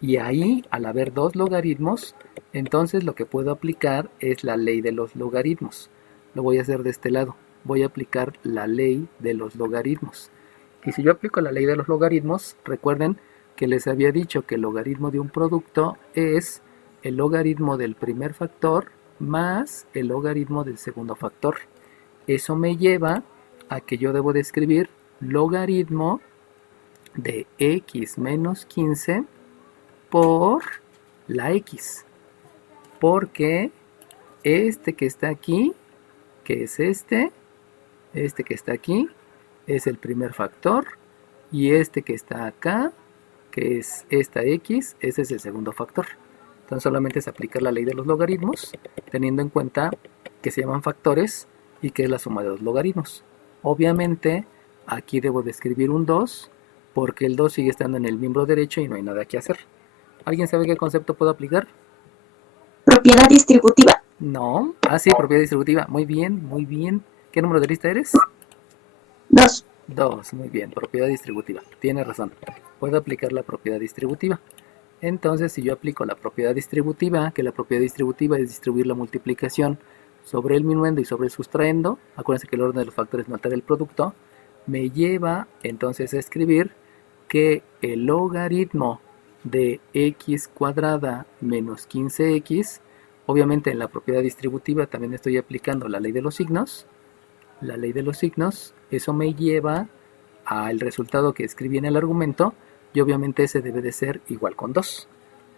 Y ahí, al haber dos logaritmos, entonces lo que puedo aplicar es la ley de los logaritmos. Lo voy a hacer de este lado. Voy a aplicar la ley de los logaritmos. Y si yo aplico la ley de los logaritmos, recuerden que les había dicho que el logaritmo de un producto es el logaritmo del primer factor más el logaritmo del segundo factor. Eso me lleva a que yo debo de escribir logaritmo de x menos 15 por la x. Porque este que está aquí, que es este que está aquí, es el primer factor. Y este que está acá, que es esta x, ese es el segundo factor. Entonces solamente es aplicar la ley de los logaritmos, teniendo en cuenta que se llaman factores y que es la suma de los logaritmos. Obviamente, aquí debo de escribir un 2, porque el 2 sigue estando en el miembro derecho y no hay nada que hacer. ¿Alguien sabe qué concepto puedo aplicar? Propiedad distributiva. No. Ah, sí, propiedad distributiva. Muy bien, muy bien. ¿Qué número de lista eres? 2. 2, muy bien. Propiedad distributiva. Tienes razón. Puedo aplicar la propiedad distributiva. Entonces, si yo aplico la propiedad distributiva, que la propiedad distributiva es distribuir la multiplicación sobre el minuendo y sobre el sustraendo, acuérdense que el orden de los factores no altera el producto, me lleva entonces a escribir que el logaritmo de x cuadrada menos 15x, obviamente en la propiedad distributiva también estoy aplicando la ley de los signos. La ley de los signos, eso me lleva al resultado que escribí en el argumento, y obviamente ese debe de ser igual con 2.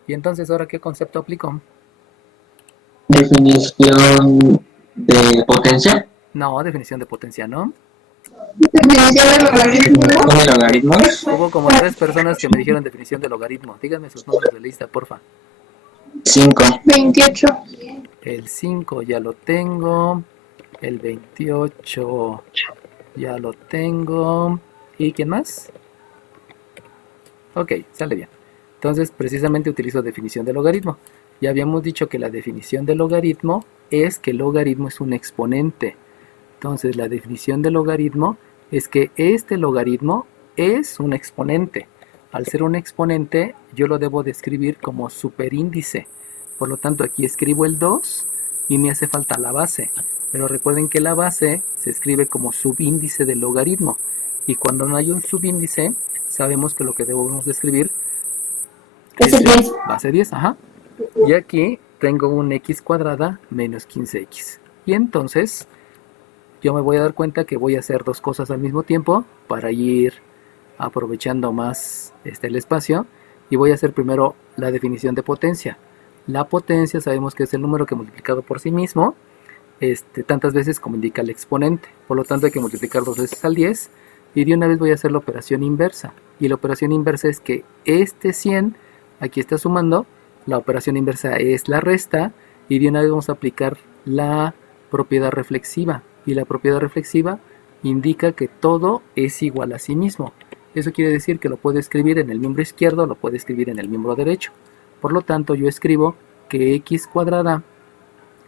Y entonces, ¿ahora qué concepto aplico? Definición de potencia. No, definición de potencia, ¿no? Definición de logaritmo. Logaritmos. Hubo como 3 personas que me dijeron definición de logaritmo. Díganme sus números de lista, porfa. 5. 28. El 5 ya lo tengo. El 28 ya lo tengo. ¿Y quién más? Ok, sale bien. Entonces, precisamente utilizo definición de logaritmo. Ya habíamos dicho que la definición de logaritmo es que el logaritmo es un exponente. Entonces, la definición de logaritmo es que este logaritmo es un exponente. Al ser un exponente, yo lo debo describir como superíndice. Por lo tanto, aquí escribo el 2 y me hace falta la base. Pero recuerden que la base se escribe como subíndice del logaritmo. Y cuando no hay un subíndice, sabemos que lo que debemos de escribir Es el 10. base 10, ajá. Y aquí tengo un x cuadrada menos 15x. Y entonces yo me voy a dar cuenta que voy a hacer dos cosas al mismo tiempo para ir aprovechando más el espacio. Y voy a hacer primero la definición de potencia. La potencia sabemos que es el número que multiplicado por sí mismo tantas veces como indica el exponente. Por lo tanto hay que multiplicar 2 veces al 10 y de una vez voy a hacer la operación inversa. Y la operación inversa es que este 100 aquí está sumando, la operación inversa es la resta y de una vez vamos a aplicar la propiedad reflexiva. Y la propiedad reflexiva indica que todo es igual a sí mismo. Eso quiere decir que lo puedo escribir en el miembro izquierdo, lo puedo escribir en el miembro derecho. Por lo tanto yo escribo que x cuadrada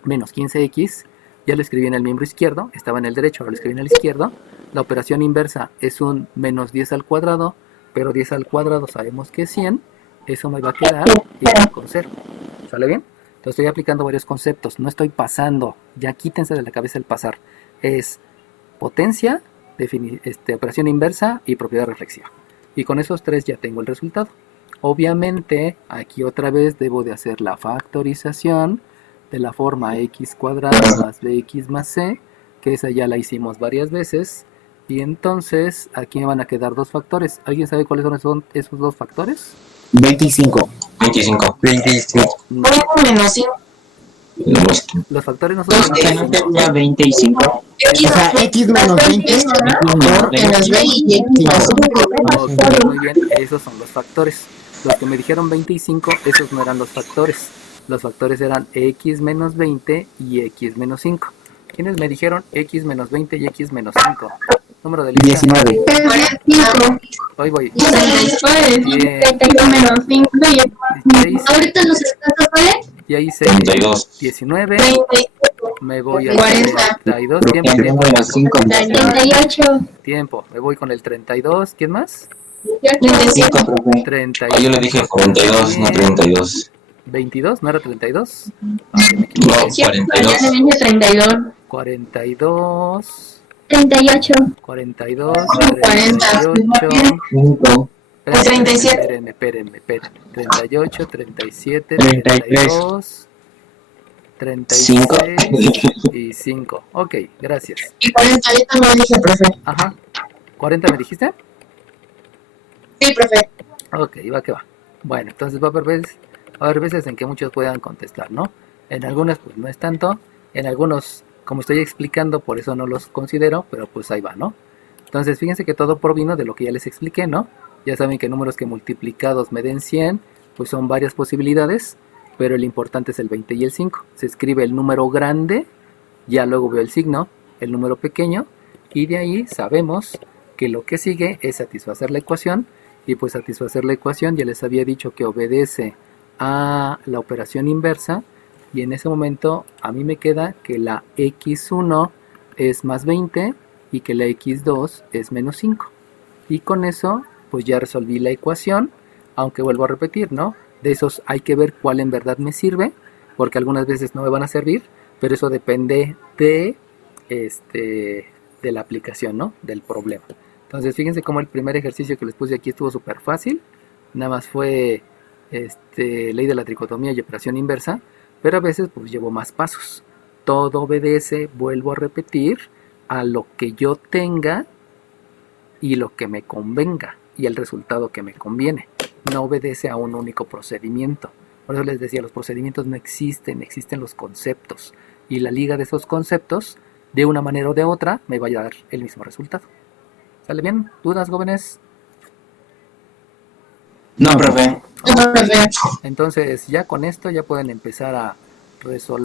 menos 15x, ya lo escribí en el miembro izquierdo, estaba en el derecho, ahora lo escribí en el izquierdo. La operación inversa es un menos 10 al cuadrado, pero 10 al cuadrado sabemos que es 100, eso me va a quedar igual con 0. ¿Sale bien? Entonces estoy aplicando varios conceptos, no estoy pasando, ya quítense de la cabeza el pasar. Es potencia, operación inversa y propiedad reflexiva. Y con esos tres ya tengo el resultado. Obviamente, aquí otra vez debo de hacer la factorización de la forma x cuadrada más bx más c, que esa ya la hicimos varias veces. Y entonces, aquí me van a quedar dos factores. ¿Alguien sabe cuáles son esos dos factores? 25. 25. 25. No, Menos 5. los factores no son O sea, no tenía 25. O sea, x menos 20 por Menos b y x más 5. Ok, muy bien, esos son los factores. Los que me dijeron 25, esos no eran los factores. Los factores eran x menos 20 y x menos 5. ¿Quiénes me dijeron x menos 20 y x menos 5? Número de lista. 19. 45. Hoy voy. 36. Bien. 31 menos 5 y Ya hice, ahorita los escasos salen ya hice 32. 19. 37. Me voy al 40. 32. Porque Tiempo, el tiempo, número 5 38. tiempo. Me voy con el 32. ¿Quién más? 35. profe. 30. Ah, yo le dije 42, no 32. 22, ¿no era 32? Ah, ya me No, equivoqué. 42. Ya le dije 32. 42. 38. 42. 40. 38. 5. El 37. Espérenme. 38, 37, 33. 32, 36 5. y 5. Ok, gracias. Y 40 yo también dije, profe. Ajá. ¿40 me dijiste? Sí, profe. Ok, va que va. Bueno, entonces va a haber veces en que muchos puedan contestar, ¿no? En algunas pues no es tanto. En algunos, como estoy explicando, por eso no los considero, pero pues ahí va, ¿no? Entonces fíjense que todo provino de lo que ya les expliqué, ¿no? Ya saben que números que multiplicados me den 100, pues son varias posibilidades, pero el importante es el 20 y el 5. Se escribe el número grande, ya luego veo el signo, el número pequeño, y de ahí sabemos que lo que sigue es satisfacer la ecuación, y pues satisfacer la ecuación ya les había dicho que obedece a la operación inversa, y en ese momento a mí me queda que la x1 es más 20 y que la x2 es menos 5. Y con eso pues ya resolví la ecuación, aunque vuelvo a repetir, ¿no? De esos hay que ver cuál en verdad me sirve, porque algunas veces no me van a servir, pero eso depende de la aplicación, ¿no? Del problema. Entonces fíjense cómo el primer ejercicio que les puse aquí estuvo súper fácil, nada más fue ley de la tricotomía y operación inversa, pero a veces pues llevo más pasos. Todo obedece, vuelvo a repetir, a lo que yo tenga y lo que me convenga y el resultado que me conviene. No obedece a un único procedimiento. Por eso les decía, los procedimientos no existen, existen los conceptos. Y la liga de esos conceptos, de una manera o de otra, me va a dar el mismo resultado. ¿Sale bien? ¿Dudas, jóvenes? No, profe. No, profe. Entonces, ya con esto ya pueden empezar a resolver.